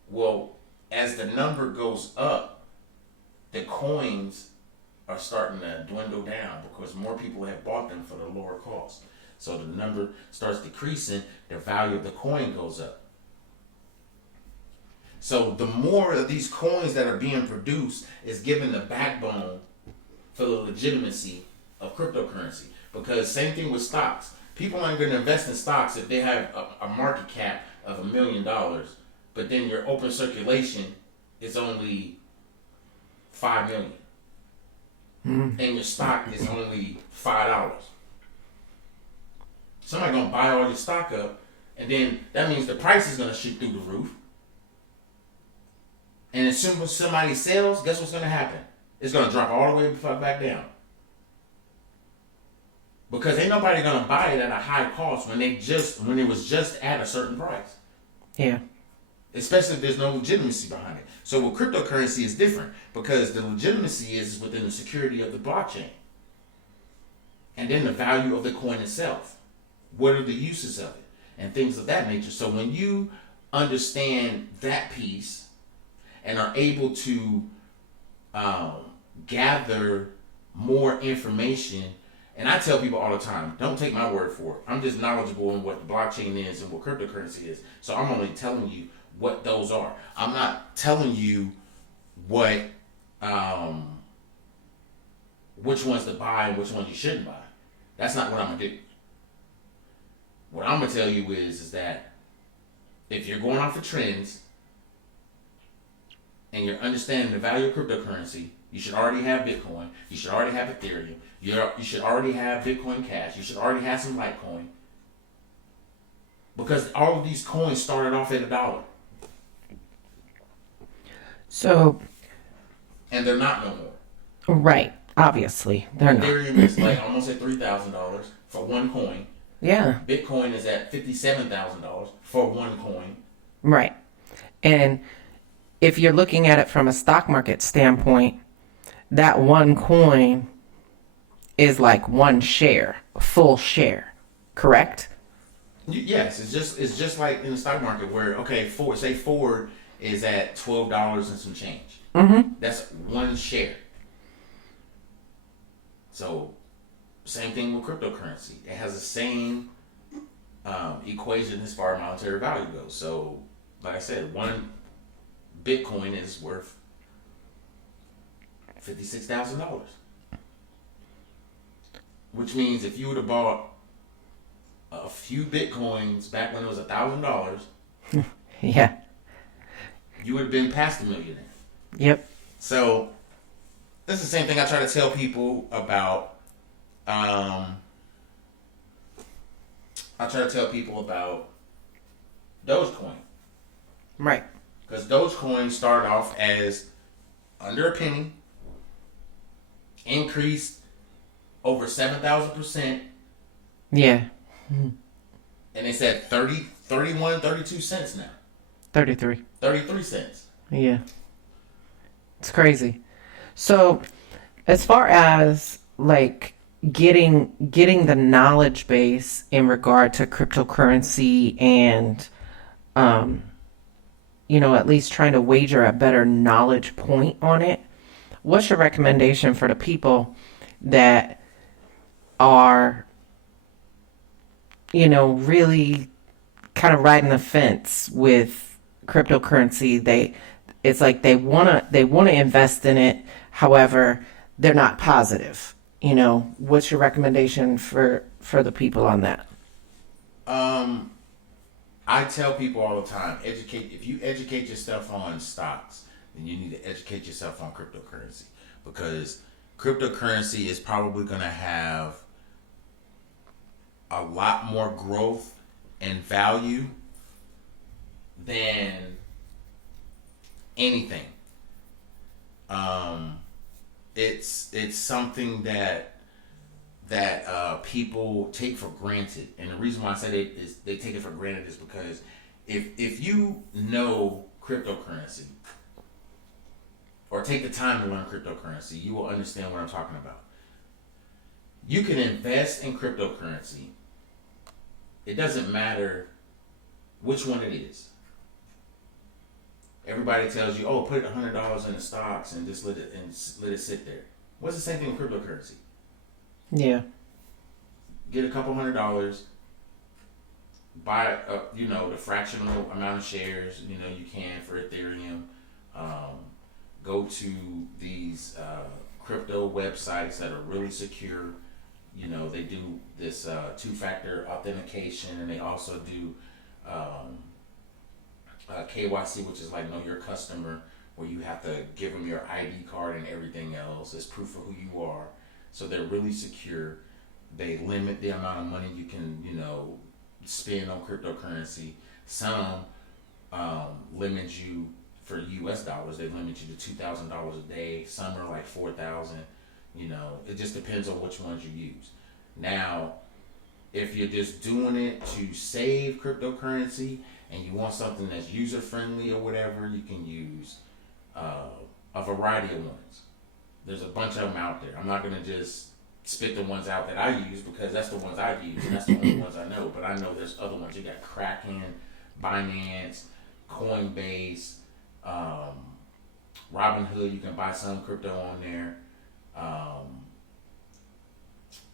Well, as the number goes up, the coins are starting to dwindle down because more people have bought them for the lower cost. So the number starts decreasing, the value of the coin goes up. So the more of these coins that are being produced is giving the backbone for the legitimacy of cryptocurrency. Because same thing with stocks. People aren't going to invest in stocks if they have a market cap of $1 million, but then your open circulation is only 5 million, and your stock is only $5. Somebody gonna buy all your stock up, and then that means the price is gonna shoot through the roof. And as soon as somebody sells, guess what's gonna happen? It's gonna drop all the way back down. Because ain't nobody gonna buy it at a high cost when it was just at a certain price. Yeah. Especially if there's no legitimacy behind it. So with cryptocurrency is different because the legitimacy is within the security of the blockchain. And then the value of the coin itself. What are the uses of it? And things of that nature. So when you understand that piece and are able to gather more information, and I tell people all the time, don't take my word for it. I'm just knowledgeable in what the blockchain is and what cryptocurrency is. So I'm only telling you what those are. I'm not telling you what which ones to buy and which ones you shouldn't buy. That's not what I'm gonna do. What I'm gonna tell you is that if you're going off the trends and you're understanding the value of cryptocurrency, you should already have Bitcoin. You should already have Ethereum. You should already have Bitcoin Cash. You should already have some Litecoin. Because all of these coins started off at $1. So. And they're not no more. Right. Obviously, they're not. Ethereum is like almost at $3,000 for one coin. Yeah. Bitcoin is at $57,000 for one coin. Right. And if you're looking at it from a stock market standpoint, that one coin is like one share, a full share, correct? Yes, it's just like in the stock market where Ford is at $12 and some change. Mm-hmm. That's one share. So same thing with cryptocurrency. It has the same equation as far as monetary value goes. So like I said, one Bitcoin is worth $56,000. Which means if you would have bought a few Bitcoins back when it was $1,000, yeah, you would have been past a millionaire. Yep. So that's the same thing I try to tell people about. I try to tell people about Dogecoin. Right. Because Dogecoin started off as under a penny, increased over 7,000%. Yeah. And they said 32 cents now. 33. 33 cents. Yeah. It's crazy. So, as far as like getting the knowledge base in regard to cryptocurrency and at least trying to wager a better knowledge point on it, what's your recommendation for the people that are really kind of riding the fence with cryptocurrency? It's like they want to invest in it, however they're not positive. What's your recommendation for the people on that? I tell people all the time, if you educate yourself on stocks, then you need to educate yourself on cryptocurrency, because cryptocurrency is probably going to have a lot more growth and value than anything. It's something that people take for granted, and the reason why I say they take it for granted is because if you know cryptocurrency or take the time to learn cryptocurrency, you will understand what I'm talking about. You can invest in cryptocurrency. It doesn't matter which one it is. Everybody tells you, "Oh, put $100 in the stocks and just let it sit there." What's the same thing with cryptocurrency? Yeah. Get a couple $100, buy the fractional amount of shares you can for Ethereum. Go to these crypto websites that are really secure. They do this two-factor authentication, and they also do KYC, which is like know your customer, where you have to give them your ID card and everything else as proof of who you are. So they're really secure. They limit the amount of money you can, spend on cryptocurrency. Some limit you for US dollars. They limit you to $2,000 a day. Some are like 4,000. It just depends on which ones you use. Now, if you're just doing it to save cryptocurrency and you want something that's user friendly or whatever, you can use a variety of ones. There's a bunch of them out there. I'm not gonna just spit the ones out that I use because that's the ones I use and that's the only ones I know. But I know there's other ones. You got Kraken, Binance, Coinbase, Robinhood. You can buy some crypto on there.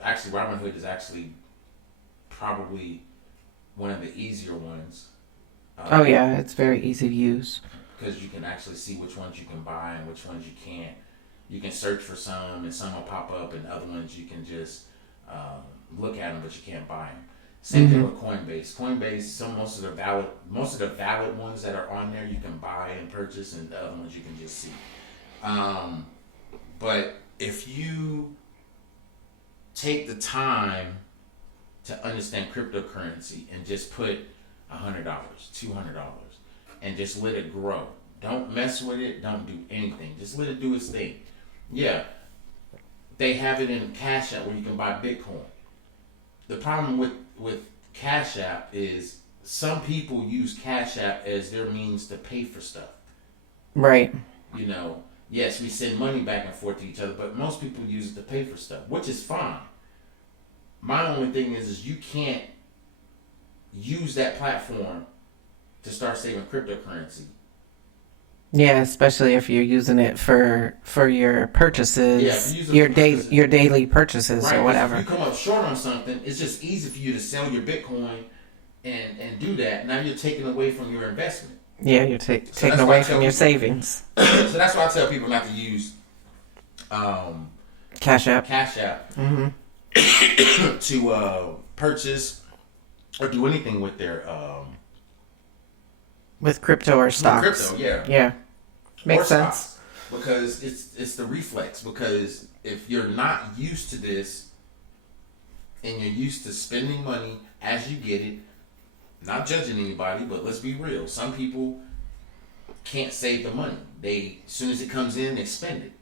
Actually, Robinhood is actually probably one of the easier ones. Oh yeah, it's very easy to use. Because you can actually see which ones you can buy and which ones you can't. You can search for some and some will pop up, and other ones you can just look at them, but you can't buy them. Same thing with Coinbase. Coinbase, most of the valid ones that are on there you can buy and purchase, and the other ones you can just see. But if you take the time to understand cryptocurrency and just put $100, $200, and just let it grow. Don't mess with it. Don't do anything. Just let it do its thing. Yeah, they have it in Cash App where you can buy Bitcoin. The problem with Cash App is some people use Cash App as their means to pay for stuff. Right. Yes, we send money back and forth to each other, but most people use it to pay for stuff, which is fine. My only thing is you can't use that platform to start saving cryptocurrency. Yeah, especially if you're using it for your purchases, your daily purchases, right, or whatever. If you come up short on something, it's just easy for you to sell your Bitcoin and do that. Now you're taking away from your investment. Yeah, you're taking away from your savings. So that's why I tell people not to use Cash App. To purchase or do anything with their with crypto or stocks. Yeah. Makes sense. Because it's the reflex. Because if you're not used to this and you're used to spending money as you get it, not judging anybody, but let's be real. Some people can't save the money. As soon as it comes in, they spend it.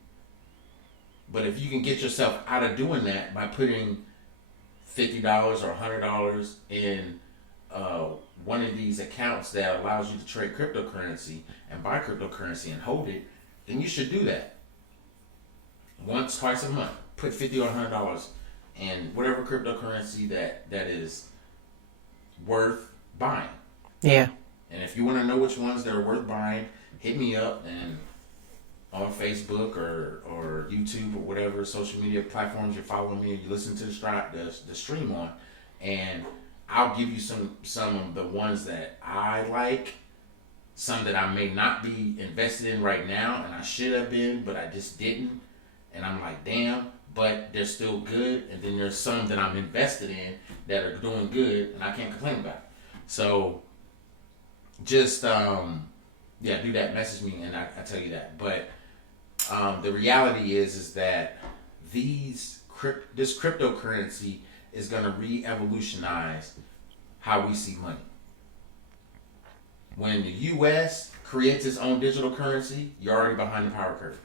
But if you can get yourself out of doing that by putting $50 or $100 in one of these accounts that allows you to trade cryptocurrency and buy cryptocurrency and hold it, then you should do that. Once, twice a month. Put $50 or $100 in whatever cryptocurrency that is worth buying. Yeah. And if you want to know which ones that are worth buying, hit me up and on Facebook or YouTube or whatever social media platforms you're following me or you listen to the stream on, and I'll give you some of the ones that I like, some that I may not be invested in right now, and I should have been, but I just didn't. And I'm like, damn, but they're still good. And then there's some that I'm invested in that are doing good, and I can't complain about it. So just, do that. Message me, and I tell you that. But the reality is that this cryptocurrency is going to re-evolutionize how we see money. When the U.S. creates its own digital currency, you're already behind the power curve.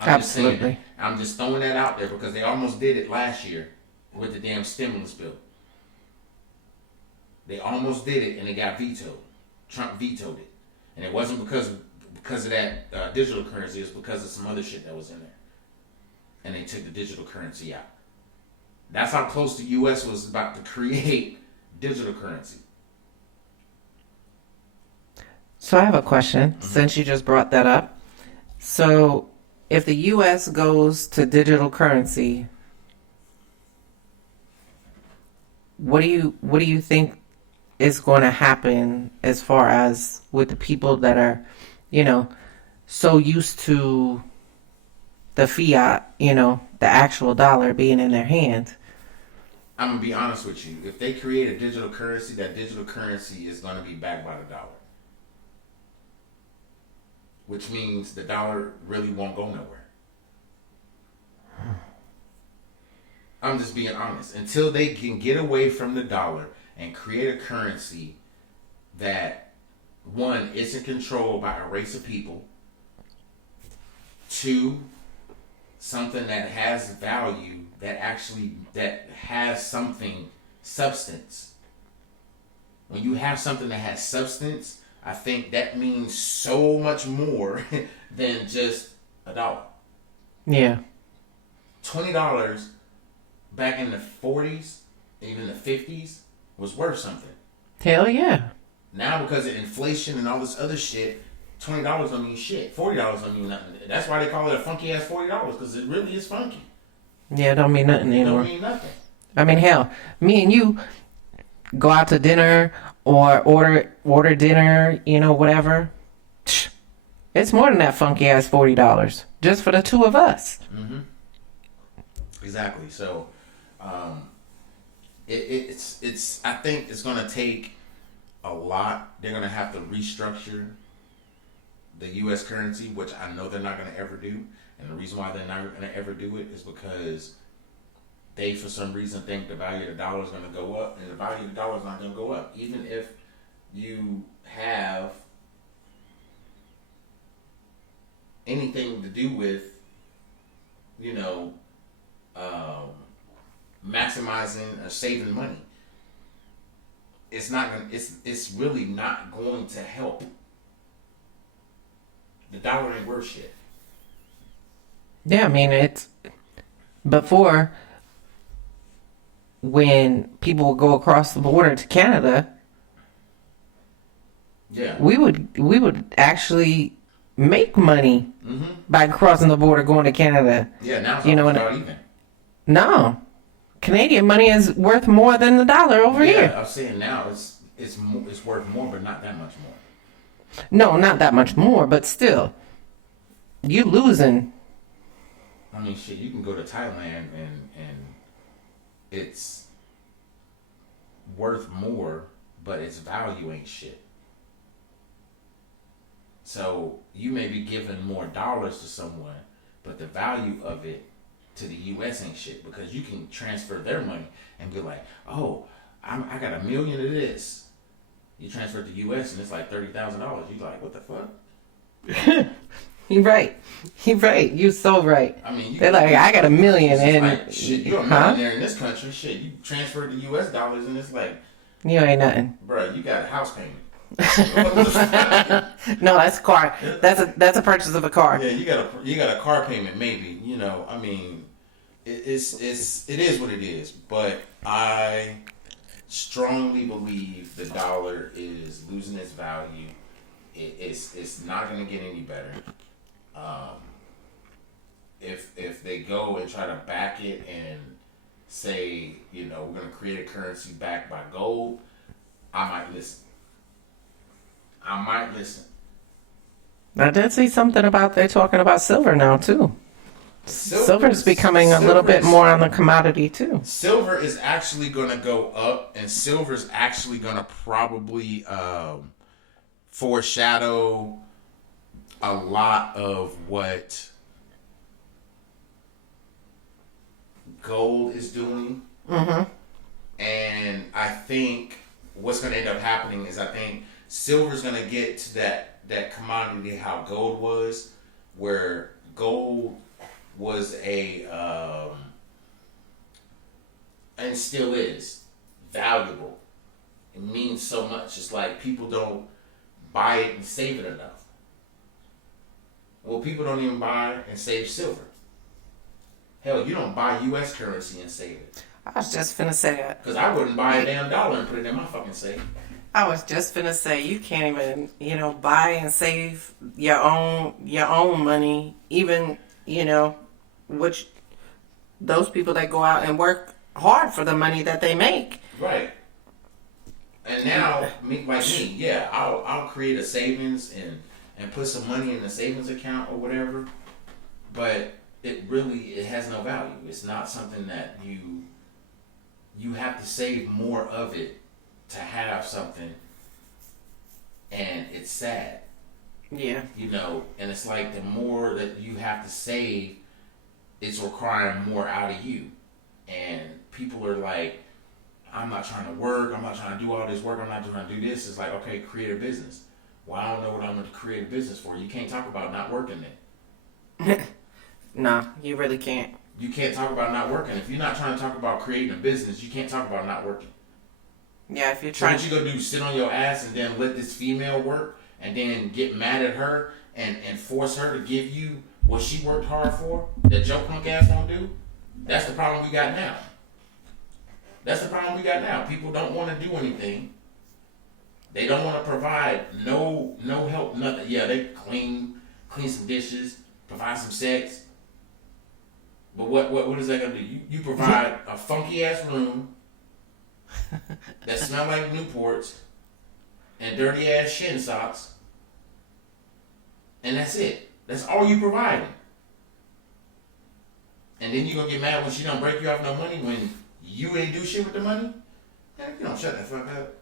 Absolutely. I'm just throwing that out there because they almost did it last year with the damn stimulus bill. They almost did it and it got vetoed. Trump vetoed it. And it wasn't because of that digital currency, it was because of some other shit that was in there. And they took the digital currency out. That's how close the U.S. was about to create digital currency. So I have a question, since you just brought that up. So if the U.S. goes to digital currency, what do you think is going to happen as far as with the people that are, so used to the fiat, the actual dollar being in their hands. I'm going to be honest with you. If they create a digital currency, that digital currency is going to be backed by the dollar. Which means the dollar really won't go nowhere. I'm just being honest. Until they can get away from the dollar and create a currency that, one, isn't controlled by a race of people. Two, something that has value, that has something, substance. When you have something that has substance, I think that means so much more than just $1. Yeah. $20 back in the 40s, even the 50s, was worth something. Hell yeah. Now, because of inflation and all this other shit, $20 don't mean shit. $40 don't mean nothing. That's why they call it a funky ass $40, because it really is funky. Yeah, it don't mean nothing anymore. It don't mean nothing. I mean, hell, me and you go out to dinner or order dinner, whatever. It's more than that funky ass $40 just for the two of us. Mm-hmm. Exactly. So, it's. I think it's gonna take a lot. They're gonna have to restructure the U.S. currency, which I know they're not gonna ever do. And the reason why they're not gonna ever do it is because they, for some reason, think the value of the dollar is gonna go up, and the value of the dollar is not gonna go up, even if you have anything to do with, maximizing or saving money. It's not gonna. It's really not going to help. The dollar ain't worth shit. Yeah, I mean, it's before, when people would go across the border to Canada, Yeah. we would actually make money by crossing the border going to Canada. Yeah. Now it's about even. No, Canadian money is worth more than the dollar over here. I'm saying now it's worth more, but not that much more. No, not that much more, but still, you losing. I mean, shit. You can go to Thailand and it's worth more, but its value ain't shit. So you may be giving more dollars to someone, but the value of it to the U.S. ain't shit, because you can transfer their money and be like, oh, I got $1 million of this. You transfer it to U.S. and it's like $30,000. You like, what the fuck? You're right. You're right. You're so right. I mean, they're like, I got $1 million, and like, shit, you're a millionaire in this country. Shit, you transfer it to U.S. dollars and it's like, you ain't nothing. bro, you got a house payment. No, that's a car. That's a purchase of a car. Yeah, you got a car payment, maybe. I mean, it is what it is. But I strongly believe the dollar is losing its value. It's not going to get any better. If they go and try to back it and say, we're going to create a currency backed by gold, I might listen. I did see something about they're talking about silver now too. Silver's becoming a little bit more on the commodity too. Silver is actually going to go up, and silver's actually going to probably foreshadow a lot of what gold is doing. Mm-hmm. And I think what's going to end up happening is I think silver's going to get to that commodity how gold was, where gold was and still is valuable. It means so much. It's like people don't buy it and save it enough. Well, people don't even buy and save silver. Hell, you don't buy U.S. currency and save it. I was just finna say that. Because I wouldn't buy a damn dollar and put it in my fucking safe. I was just finna say, you can't even, buy and save your own money. Even, which those people that go out and work hard for the money that they make. Right. And now, I'll create a savings and put some money in the savings account or whatever. But it has no value. It's not something that you have to save more of it to have something, and it's sad. Yeah. You know, and it's like the more that you have to save, it's requiring more out of you. And people are like, I'm not trying to work, I'm not trying to do all this work, I'm not trying to do this. It's like, okay, create a business. Well, I don't know what I'm going to create a business for. You can't talk about not working then. Nah, you really can't. You can't talk about not working. If you're not trying to talk about creating a business, you can't talk about not working. Yeah, if you're So trying what you gonna do, sit on your ass and then let this female work and then get mad at her and force her to give you what she worked hard for that your punk ass won't do? That's the problem we got now. That's the problem we got now. People don't want to do anything. They don't want to provide no help, nothing. Yeah, they clean some dishes, provide some sex. But what is that gonna do? You provide a funky ass room that smell like Newports and dirty ass shin socks, and that's it. That's all you providing. And then you gonna get mad when she don't break you off no money when you ain't do shit with the money? Man, you don't shut that fuck up.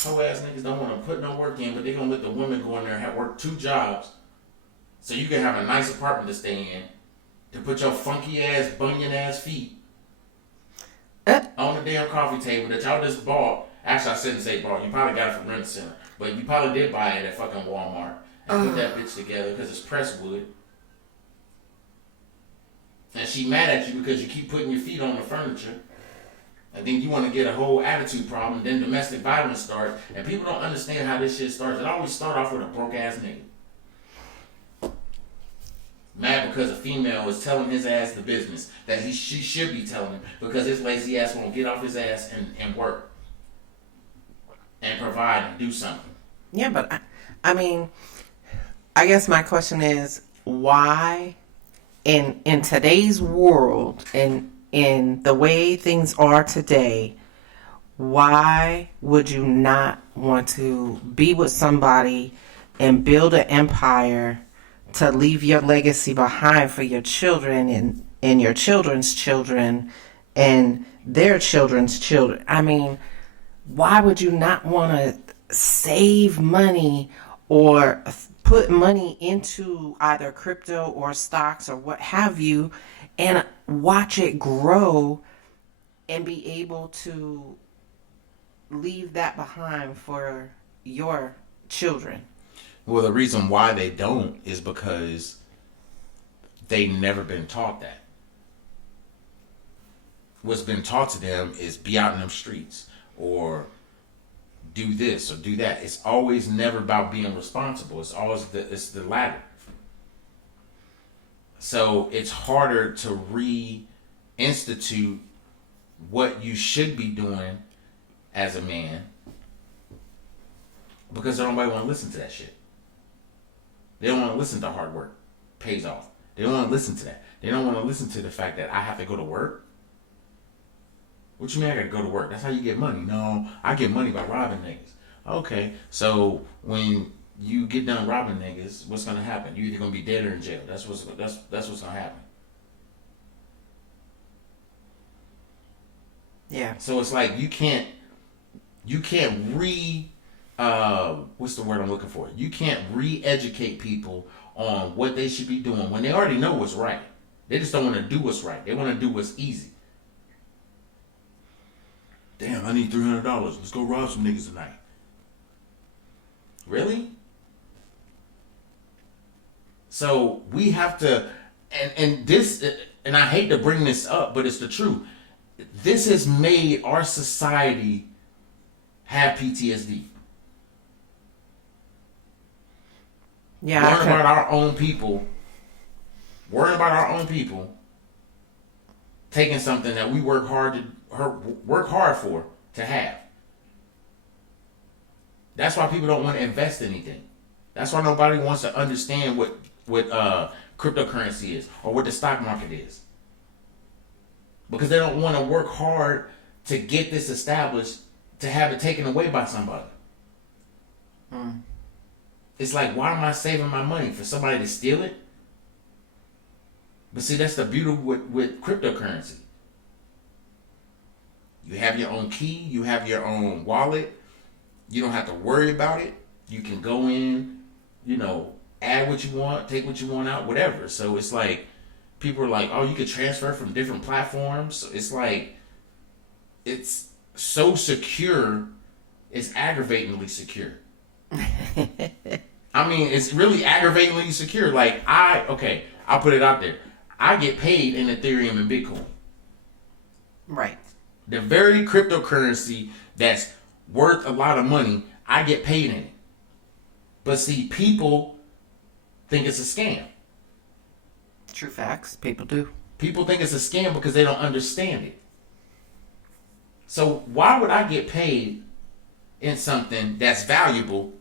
Hoe ass niggas don't want to put no work in, but they gonna let the women go in there and have work 2 jobs so you can have a nice apartment to stay in, to put your funky ass, bunion ass feet on the damn coffee table that y'all just bought. Actually, I shouldn't say bought. You probably got it from Rent Center, but you probably did buy it at fucking Walmart and put that bitch together because it's pressed wood. And she mad at you because you keep putting your feet on the furniture. And then you want to get a whole attitude problem. Then domestic violence starts. And people don't understand how this shit starts. It always start off with a broke ass nigga. Mad because a female is telling his ass the business that she should be telling him because his lazy ass won't get off his ass and work. And provide and do something. Yeah, but I mean, I guess my question is, why in today's world and in the way things are today, why would you not want to be with somebody and build an empire to leave your legacy behind for your children and your children's children and their children's children? I mean, why would you not want to save money or put money into either crypto or stocks or what have you and watch it grow and be able to leave that behind for your children? Well, the reason why they don't is because they never been taught that. What's been taught to them is be out in them streets or do this or do that. It's always never about being responsible. It's always it's the latter. So it's harder to reinstitute what you should be doing as a man because nobody want to listen to that shit. They don't want to listen to hard work pays off. They don't want to listen to that. They don't want to listen to the fact that I have to go to work. What you mean I gotta go to work? That's how you get money. No, I get money by robbing niggas. Okay, so when you get done robbing niggas, what's gonna happen? You either gonna be dead or in jail. That's what's gonna happen. Yeah. So it's like you can't what's the word I'm looking for? You can't re-educate people on what they should be doing when they already know what's right. They just don't want to do what's right. They want to do what's easy. Damn, I need $300. Let's go rob some niggas tonight. Really? So we have to, and this, and I hate to bring this up, but it's the truth. This has made our society have PTSD. Yeah. Worrying about our own people, taking something that we work hard for to have. That's why people don't want to invest in anything. That's why nobody wants to understand what cryptocurrency is or what the stock market is. Because they don't want to work hard to get this established to have it taken away by somebody. It's like, why am I saving my money? For somebody to steal it? But see, that's the beauty with cryptocurrency. You have your own key. You have your own wallet. You don't have to worry about it. You can go in, add what you want, take what you want out, whatever. So it's like, people are like, oh, you could transfer from different platforms. So it's like, it's so secure, it's aggravatingly secure. I mean, it's really aggravatingly secure. Like, I'll put it out there. I get paid in Ethereum and Bitcoin. Right. The very cryptocurrency that's worth a lot of money, I get paid in it. But see, people think it's a scam. True facts. People do. People think it's a scam because they don't understand it. So why would I get paid in something that's valuable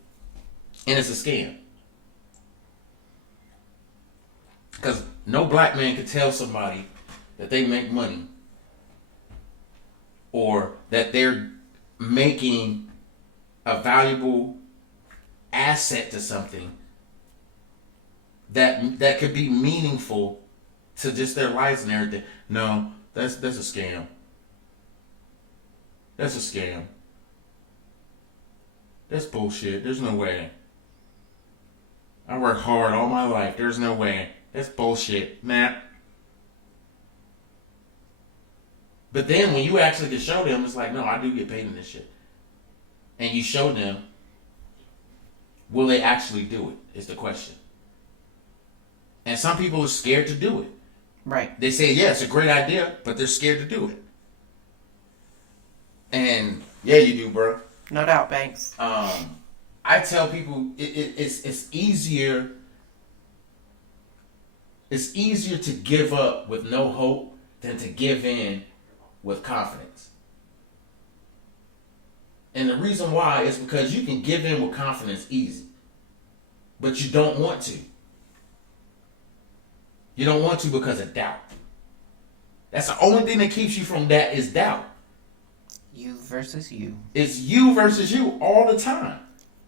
and it's a scam? Because no black man can tell somebody that they make money or that they're making a valuable asset to something that could be meaningful to just their lives and everything. No, that's a scam. That's a scam. That's bullshit. There's no way. I work hard all my life. There's no way. That's bullshit. Nah. But then when you actually can show them, it's like, no, I do get paid in this shit. And you show them, will they actually do it? Is the question. And some people are scared to do it. Right. They say, yeah, it's a great idea, but they're scared to do it. And yeah, you do, bro. No doubt, Banks. I tell people it's easier. It's easier to give up with no hope than to give in with confidence. And the reason why is because you can give in with confidence easy, but you don't want to. You don't want to because of doubt. That's the only thing that keeps you from that is doubt. You versus you. It's you versus you all the time.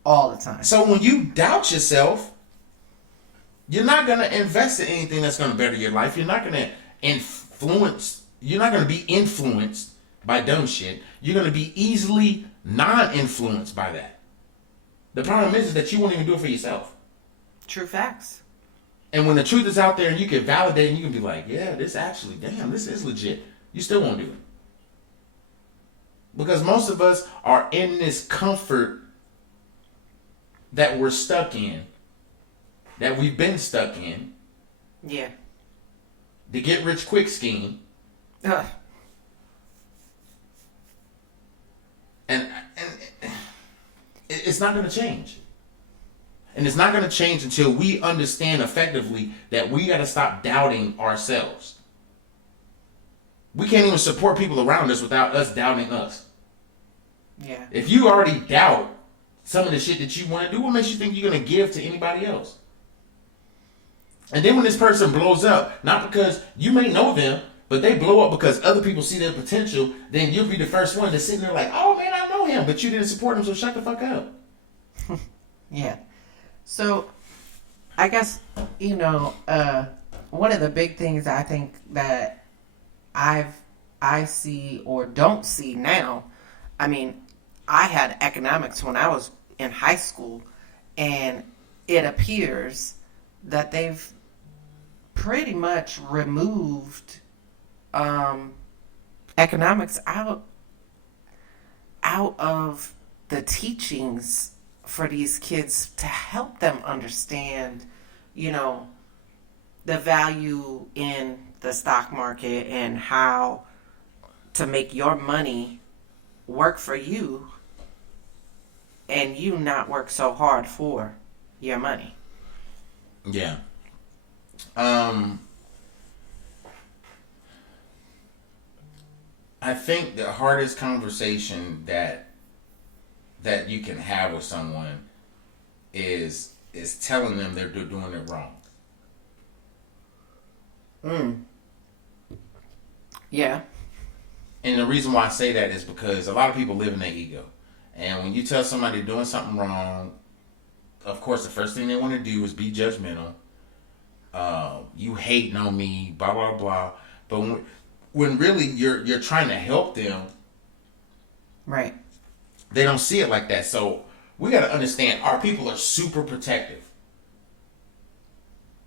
All the time. So when you doubt yourself, you're not going to invest in anything that's going to better your life. You're not going to you're not going to be influenced by dumb shit. You're going to be easily non-influenced by that. The problem is that you won't even do it for yourself. True facts. And when the truth is out there and you can validate and you can be like, yeah, this is legit. You still won't do it. Because most of us are in this comfort that we're stuck in, that we've been stuck in. Yeah. The get rich quick scheme. And it's not going to change. And it's not going to change until we understand effectively that we got to stop doubting ourselves. We can't even support people around us without us doubting us. Yeah. If you already doubt some of the shit that you want to do, what makes you think you're going to give to anybody else? And then when this person blows up, not because you may know them, but they blow up because other people see their potential, then you'll be the first one that's sitting there like, oh man, I know him, but you didn't support him, so shut the fuck up. Yeah. So, I guess, one of the big things I think that I see or don't see now, I mean, I had economics when I was in high school, and it appears that they've pretty much removed economics out of the teachings for these kids to help them understand, the value in the stock market and how to make your money work for you and you not work so hard for your money. Yeah. I think the hardest conversation that you can have with someone is telling them they're doing it wrong. Yeah. And the reason why I say that is because a lot of people live in their ego. And when you tell somebody doing something wrong, of course, the first thing they want to do is be judgmental. you hating on me, blah blah blah. But when really you're trying to help them, Right. they don't see it like that. So we got to understand, our people are super protective.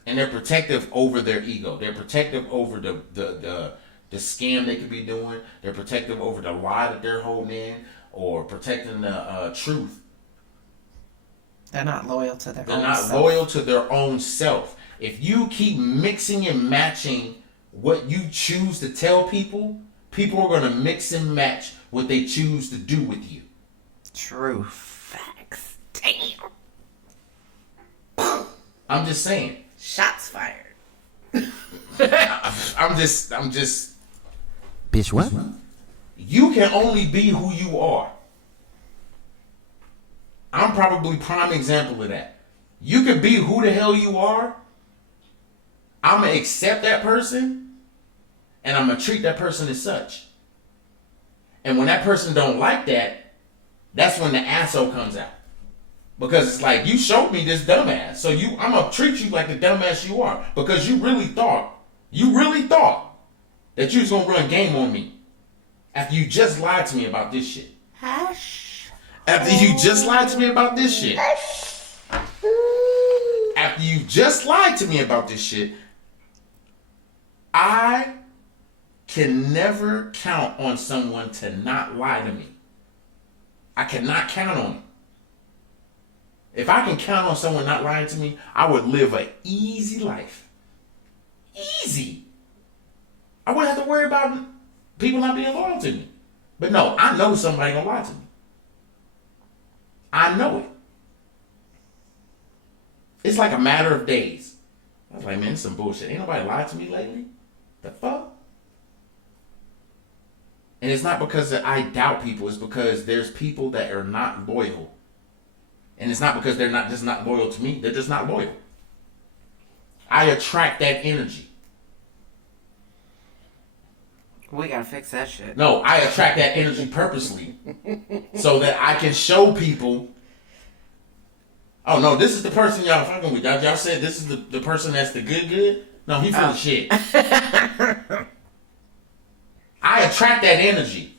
And they're protective over their ego. They're protective over the scam they could be doing. They're protective over the lie that they're holding in, or protecting the truth. They're not loyal to their own self. They're not loyal to their own self. If you keep mixing and matching what you choose to tell people, people are going to mix and match what they choose to do with you. True facts. Damn. I'm just saying. Shots fired. I'm just. Bitch, what? You can only be who you are. I'm probably prime example of that. You can be who the hell you are. I'm going to accept that person, and I'm going to treat that person as such. And when that person don't like that, that's when the asshole comes out. Because it's like, you showed me this dumbass, so I'm going to treat you like the dumbass you are. Because you really thought that you was going to run game on me after you just lied to me about this shit. Hush. After you just lied to me about this shit. After you just lied to me about this shit, I can never count on someone to not lie to me. I cannot count on it. If I can count on someone not lying to me, I would live an easy life. Easy. I wouldn't have to worry about people not being loyal to me. But no, I know somebody gonna lie to me. I know it. It's like a matter of days. I was like, man, this is some bullshit. Ain't nobody lied to me lately. The fuck? And it's not because I doubt people. It's because there's people that are not loyal. And it's not because they're not just not loyal to me. They're just not loyal. I attract that energy. We gotta fix that shit. No, I attract that energy purposely so that I can show people, oh no, this is the person y'all fucking with. Y'all said this is the person that's the good? No, he full of shit. I attract that energy.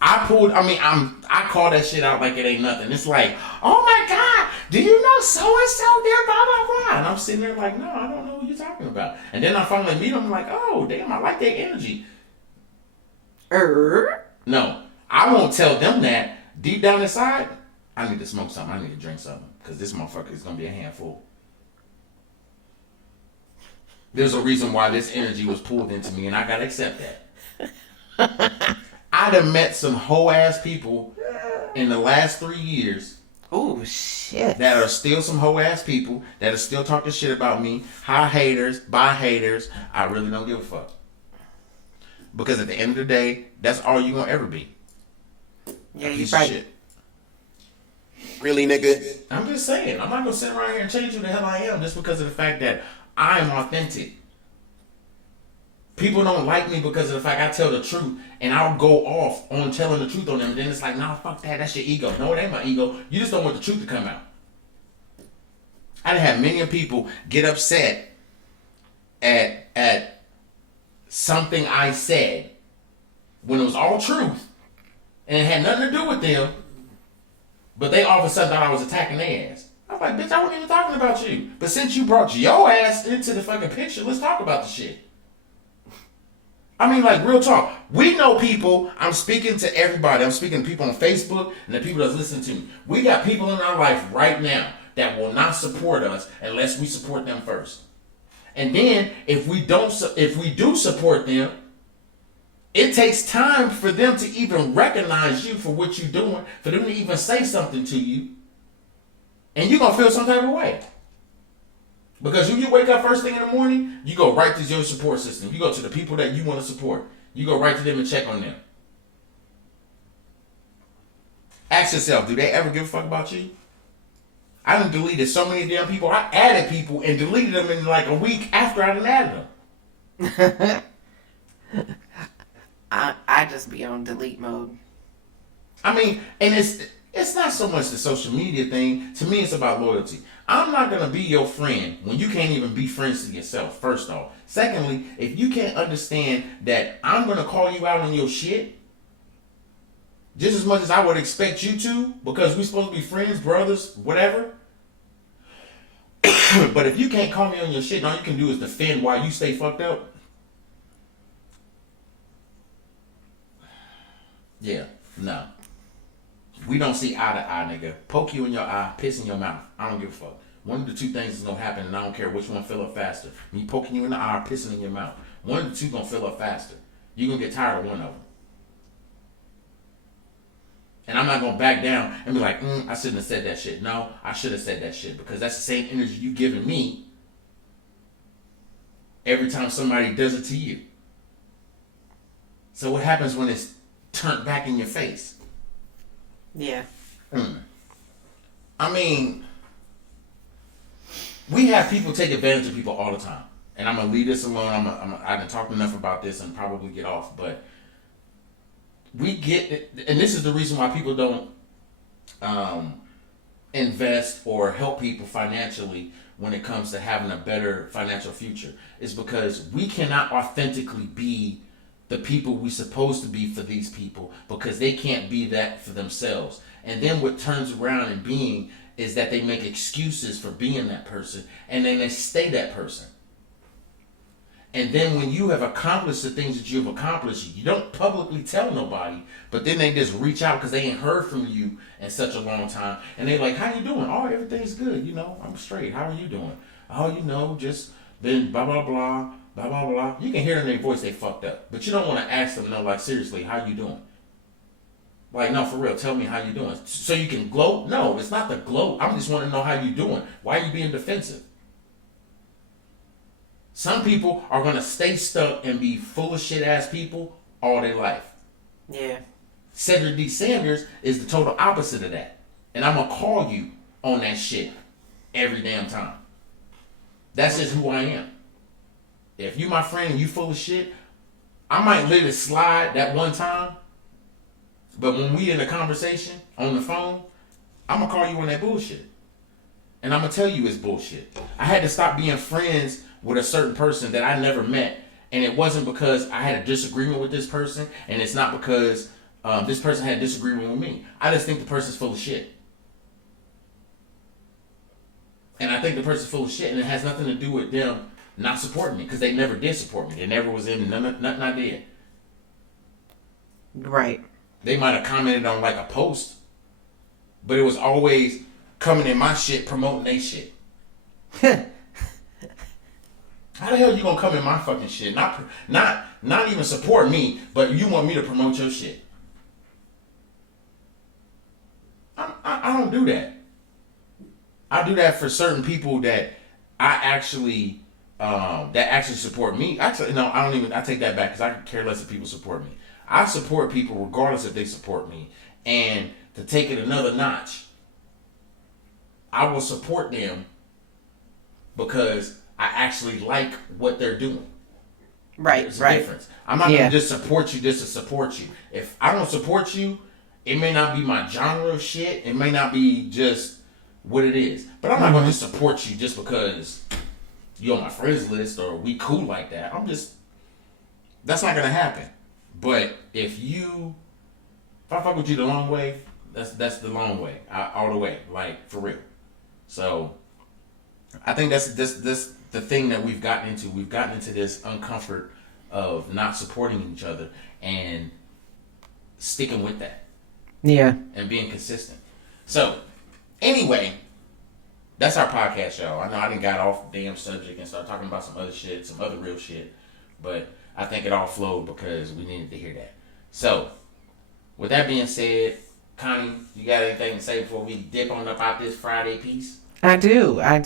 I call that shit out like it ain't nothing. It's like, oh my God, do you know so-and-so there, blah, blah, blah. And I'm sitting there like, no, I don't know what you're talking about. And then I finally meet them, I'm like, oh, damn, I like that energy. No, I won't tell them that. Deep down inside, I need to smoke something. I need to drink something. Because this motherfucker is going to be a handful. There's a reason why this energy was pulled into me, and I got to accept that. I done met some hoe-ass people in the last 3 years. Oh, shit. That are still some hoe-ass people that are still talking shit about me. Hi haters, bye haters. I really don't give a fuck. Because at the end of the day, that's all you're going to ever be. Yeah, you're right. Shit. Really, nigga? I'm just saying. I'm not going to sit around here and change who the hell I am just because of the fact that I am authentic. People don't like me because of the fact I tell the truth, and I'll go off on telling the truth on them, and then it's like, nah, fuck that, that's your ego. No, it ain't my ego. You just don't want the truth to come out. I done had many people get upset at something I said when it was all truth, and it had nothing to do with them, but they all of a sudden thought I was attacking their ass. I was like, bitch, I wasn't even talking about you. But since you brought your ass into the fucking picture, let's talk about the shit. I mean, like, real talk. We know people. I'm speaking to everybody. I'm speaking to people on Facebook and the people that's listening to me. We got people in our life right now that will not support us unless we support them first. And then, if we do support them, it takes time for them to even recognize you for what you're doing, for them to even say something to you. And you're going to feel some type of way. Because when you wake up first thing in the morning, you go right to your support system. You go to the people that you want to support. You go right to them and check on them. Ask yourself, do they ever give a fuck about you? I done deleted so many damn people. I added people and deleted them in like a week after I done added them. I just be on delete mode. I mean, and It's not so much the social media thing. To me, it's about loyalty. I'm not going to be your friend when you can't even be friends to yourself, first off. Secondly, if you can't understand that I'm going to call you out on your shit, just as much as I would expect you to, because we're supposed to be friends, brothers, whatever. But if you can't call me on your shit, all you can do is defend why you stay fucked up. Yeah, no. We don't see eye to eye, nigga. Poke you in your eye, piss in your mouth. I don't give a fuck. One of the two things is gonna happen, and I don't care which one fill up faster. Me poking you in the eye or pissing in your mouth. One of the two gonna fill up faster. You're gonna get tired of one of them. And I'm not gonna back down and be like, I shouldn't have said that shit. No, I should have said that shit, because that's the same energy you giving me every time somebody does it to you. So what happens when it's turned back in your face? Yeah. I mean, we have people take advantage of people all the time. And I'm going to leave this alone. I done talked enough about this and probably get off. But we get it. And this is the reason why people don't invest or help people financially when it comes to having a better financial future. Is because we cannot authentically be the people we're supposed to be for these people, because they can't be that for themselves. And then what turns around in being is that they make excuses for being that person, and then they stay that person. And then when you have accomplished the things that you've accomplished, you don't publicly tell nobody, but then they just reach out because they ain't heard from you in such a long time. And they're like, how you doing? Oh, everything's good. You know, I'm straight. How are you doing? Oh, you know, just been blah, blah, blah. Blah, blah, blah. You can hear in their voice they fucked up. But you don't want to ask them, no, like, seriously, how you doing? Like, no, for real, tell me how you doing. So you can gloat? No, it's not the gloat. I just want to know how you doing. Why are you being defensive? Some people are going to stay stuck and be full of shit ass people all their life. Yeah. Cedric D. Sanders is the total opposite of that. And I'm going to call you on that shit every damn time. That's just who I am. If you my friend and you full of shit, I might let it slide that one time. But when we in a conversation on the phone, I'm going to call you on that bullshit. And I'm going to tell you it's bullshit. I had to stop being friends with a certain person that I never met. And it wasn't because I had a disagreement with this person. And it's not because this person had a disagreement with me. I just think the person's full of shit. And I think the person's full of shit. And it has nothing to do with them not supporting me, because they never did support me. They never was in nothing I did. Right. They might have commented on like a post, but it was always coming in my shit, promoting they shit. How the hell you gonna come in my fucking shit? Not even support me, but you want me to promote your shit? I don't do that. I do that for certain people that I actually support me. Actually, no, I don't even. I take that back, because I could care less if people support me. I support people regardless if they support me. And to take it another notch, I will support them because I actually like what they're doing. Right, There's right. a difference. I'm not gonna just support you just to support you. If I don't support you, it may not be my genre of shit. It may not be just what it is. But I'm not gonna just support you just because you're on my friends list or we cool like that. That's not gonna happen. But if I fuck with you the long way, that's the long way, all the way, like for real. So I think that's the thing that we've gotten into. We've gotten into this uncomfort of not supporting each other and sticking with that. Yeah. And being consistent. So anyway, that's our podcast, y'all. I know I done got off the damn subject and started talking about some other shit, some other real shit, but I think it all flowed because we needed to hear that. So, with that being said, Connie, you got anything to say before we dip on up out this Friday piece? I do. I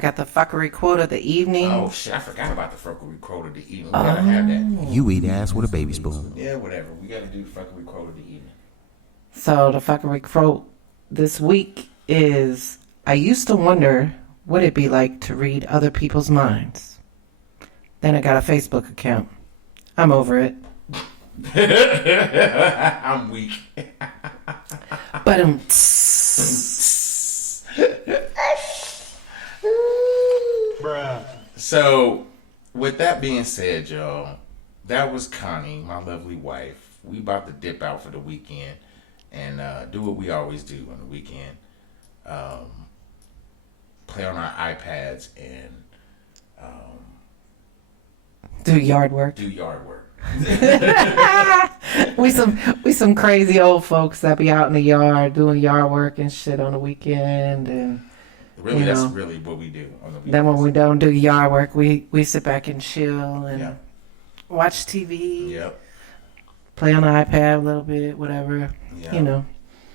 got the fuckery quote of the evening. Oh shit, I forgot about the fuckery quote of the evening. We gotta have that. You eat ass with a baby spoon. Yeah, whatever. We gotta do the fuckery quote of the evening. So the fuckery quote this week is, I used to wonder what it'd be like to read other people's minds. Then I got a Facebook account. I'm over it. I'm weak. But So, with that being said, y'all, that was Connie, my lovely wife. We about to dip out for the weekend and do what we always do on the weekend. Play on our iPads and do yard work. We some crazy old folks that be out in the yard doing yard work and shit on the weekend, and really that's really what we do on the weekend. Then when we don't do yard work, we sit back and chill and watch TV. Yep. Play on the iPad a little bit, whatever. Yep. You know.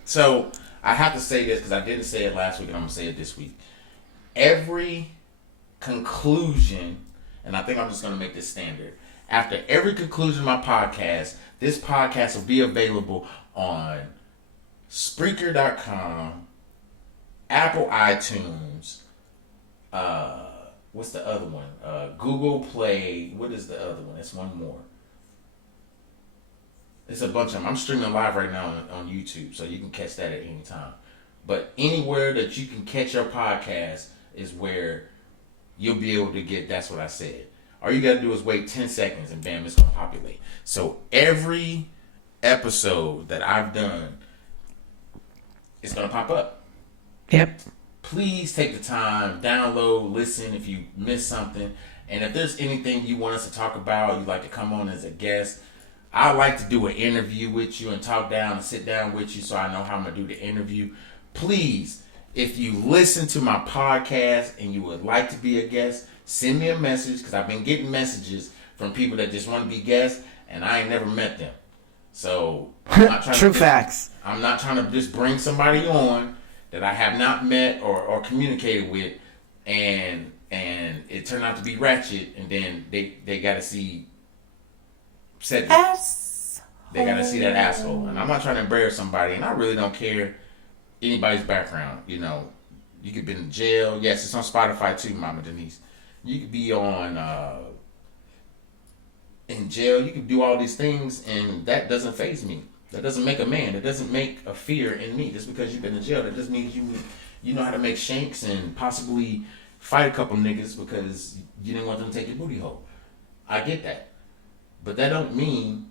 So I have to say this because I didn't say it last week and I'm gonna say it this week. Every conclusion, and I think I'm just gonna make this standard. After every conclusion of my podcast, this podcast will be available on Spreaker.com, Apple iTunes, what's the other one? Google Play. What is the other one? It's one more. It's a bunch of them. I'm streaming live right now on YouTube, so you can catch that at any time. But anywhere that you can catch your podcast is where you'll be able to get That's What I Said. All you got to do is wait 10 seconds and bam, it's going to populate. So every episode that I've done, it's going to pop up. Yep. Please take the time, download, listen if you miss something. And if there's anything you want us to talk about, you'd like to come on as a guest, I like to do an interview with you and talk down and sit down with you so I know how I'm going to do the interview. Please, if you listen to my podcast and you would like to be a guest, send me a message because I've been getting messages from people that just want to be guests and I ain't never met them. So I'm not trying True facts. I'm not trying to just bring somebody on that I have not met or communicated with and it turned out to be ratchet and then they got to see Cedric. They got to see that asshole. And I'm not trying to embarrass somebody and I really don't care anybody's background. You know, you could be in jail. Yes, it's on Spotify too, Mama Denise. You could be on in jail. You could do all these things, and that doesn't faze me. That doesn't make a man. That doesn't make a fear in me. Just because you've been in jail, that doesn't mean you know how to make shanks and possibly fight a couple niggas because you didn't want them to take your booty hole. I get that, but that don't mean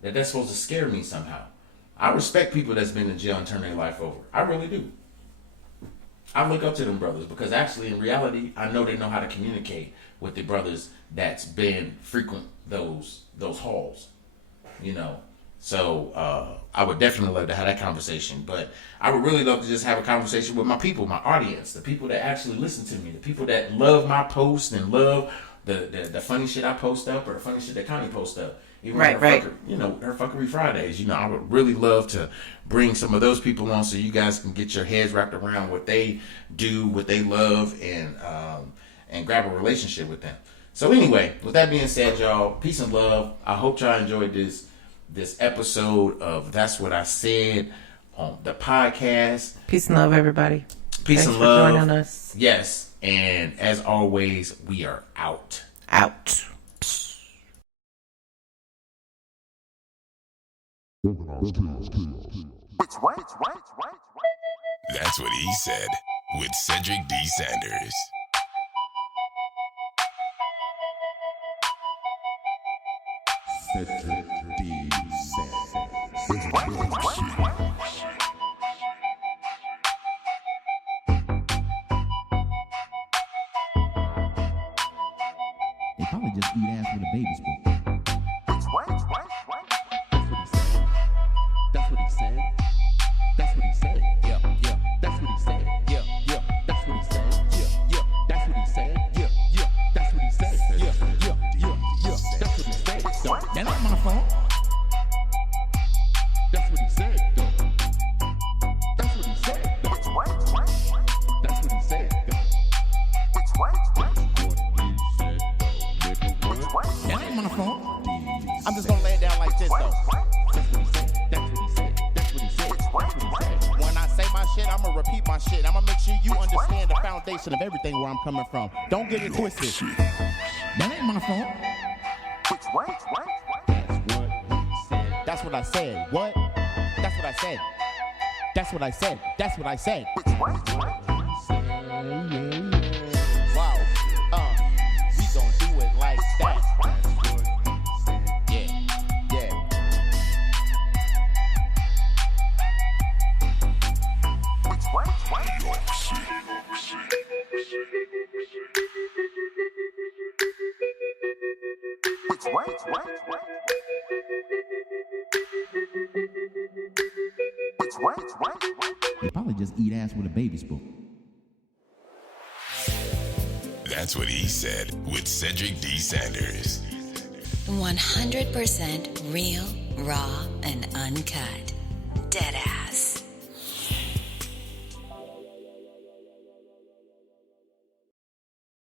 that that's supposed to scare me somehow. I respect people that's been in jail and turned their life over. I really do. I look up to them brothers because actually in reality, I know they know how to communicate with the brothers that's been frequent those halls, you know. So I would definitely love to have that conversation, but I would really love to just have a conversation with my people, my audience, the people that actually listen to me, the people that love my posts and love the funny shit I post up or the funny shit that Connie posts up. Even right. Her Fuckery Fridays. You know, I would really love to bring some of those people on so you guys can get your heads wrapped around what they do, what they love, and grab a relationship with them. So anyway, with that being said, y'all, peace and love. I hope y'all enjoyed this episode of That's What I Said on the podcast. Peace and love, everybody. Peace and love. Thanks for joining us. Yes, and as always, we are out. Out. That's What He Said with Cedric D. Sanders. Cedric D. Sanders. They probably just eat ass with a baby spoon. That's what he said. That's what he said. Yeah, yeah. That's what he said. Yeah, yeah. That's what he said. Yeah, yeah. That's what he said. Yeah, yeah. That's what he said. Yeah, yeah, yeah, yeah. That's what he said. That ain't my fault. That's what he said. That's what he said. That's what he said. That ain't my fault. I'm just gonna lay it down like this though. When I say my shit, I'ma repeat my shit. I'ma make sure you understand the foundation of everything where I'm coming from. Don't get it twisted. That ain't my fault. That's what I said. What? That's what I said. That's what I said. That's what I said. Wow. We gon' do it like that. Yeah. Yeah. They probably just eat ass with a baby spoon. That's what he said with Cedric D. Sanders. 100% real, raw, and uncut. Deadass.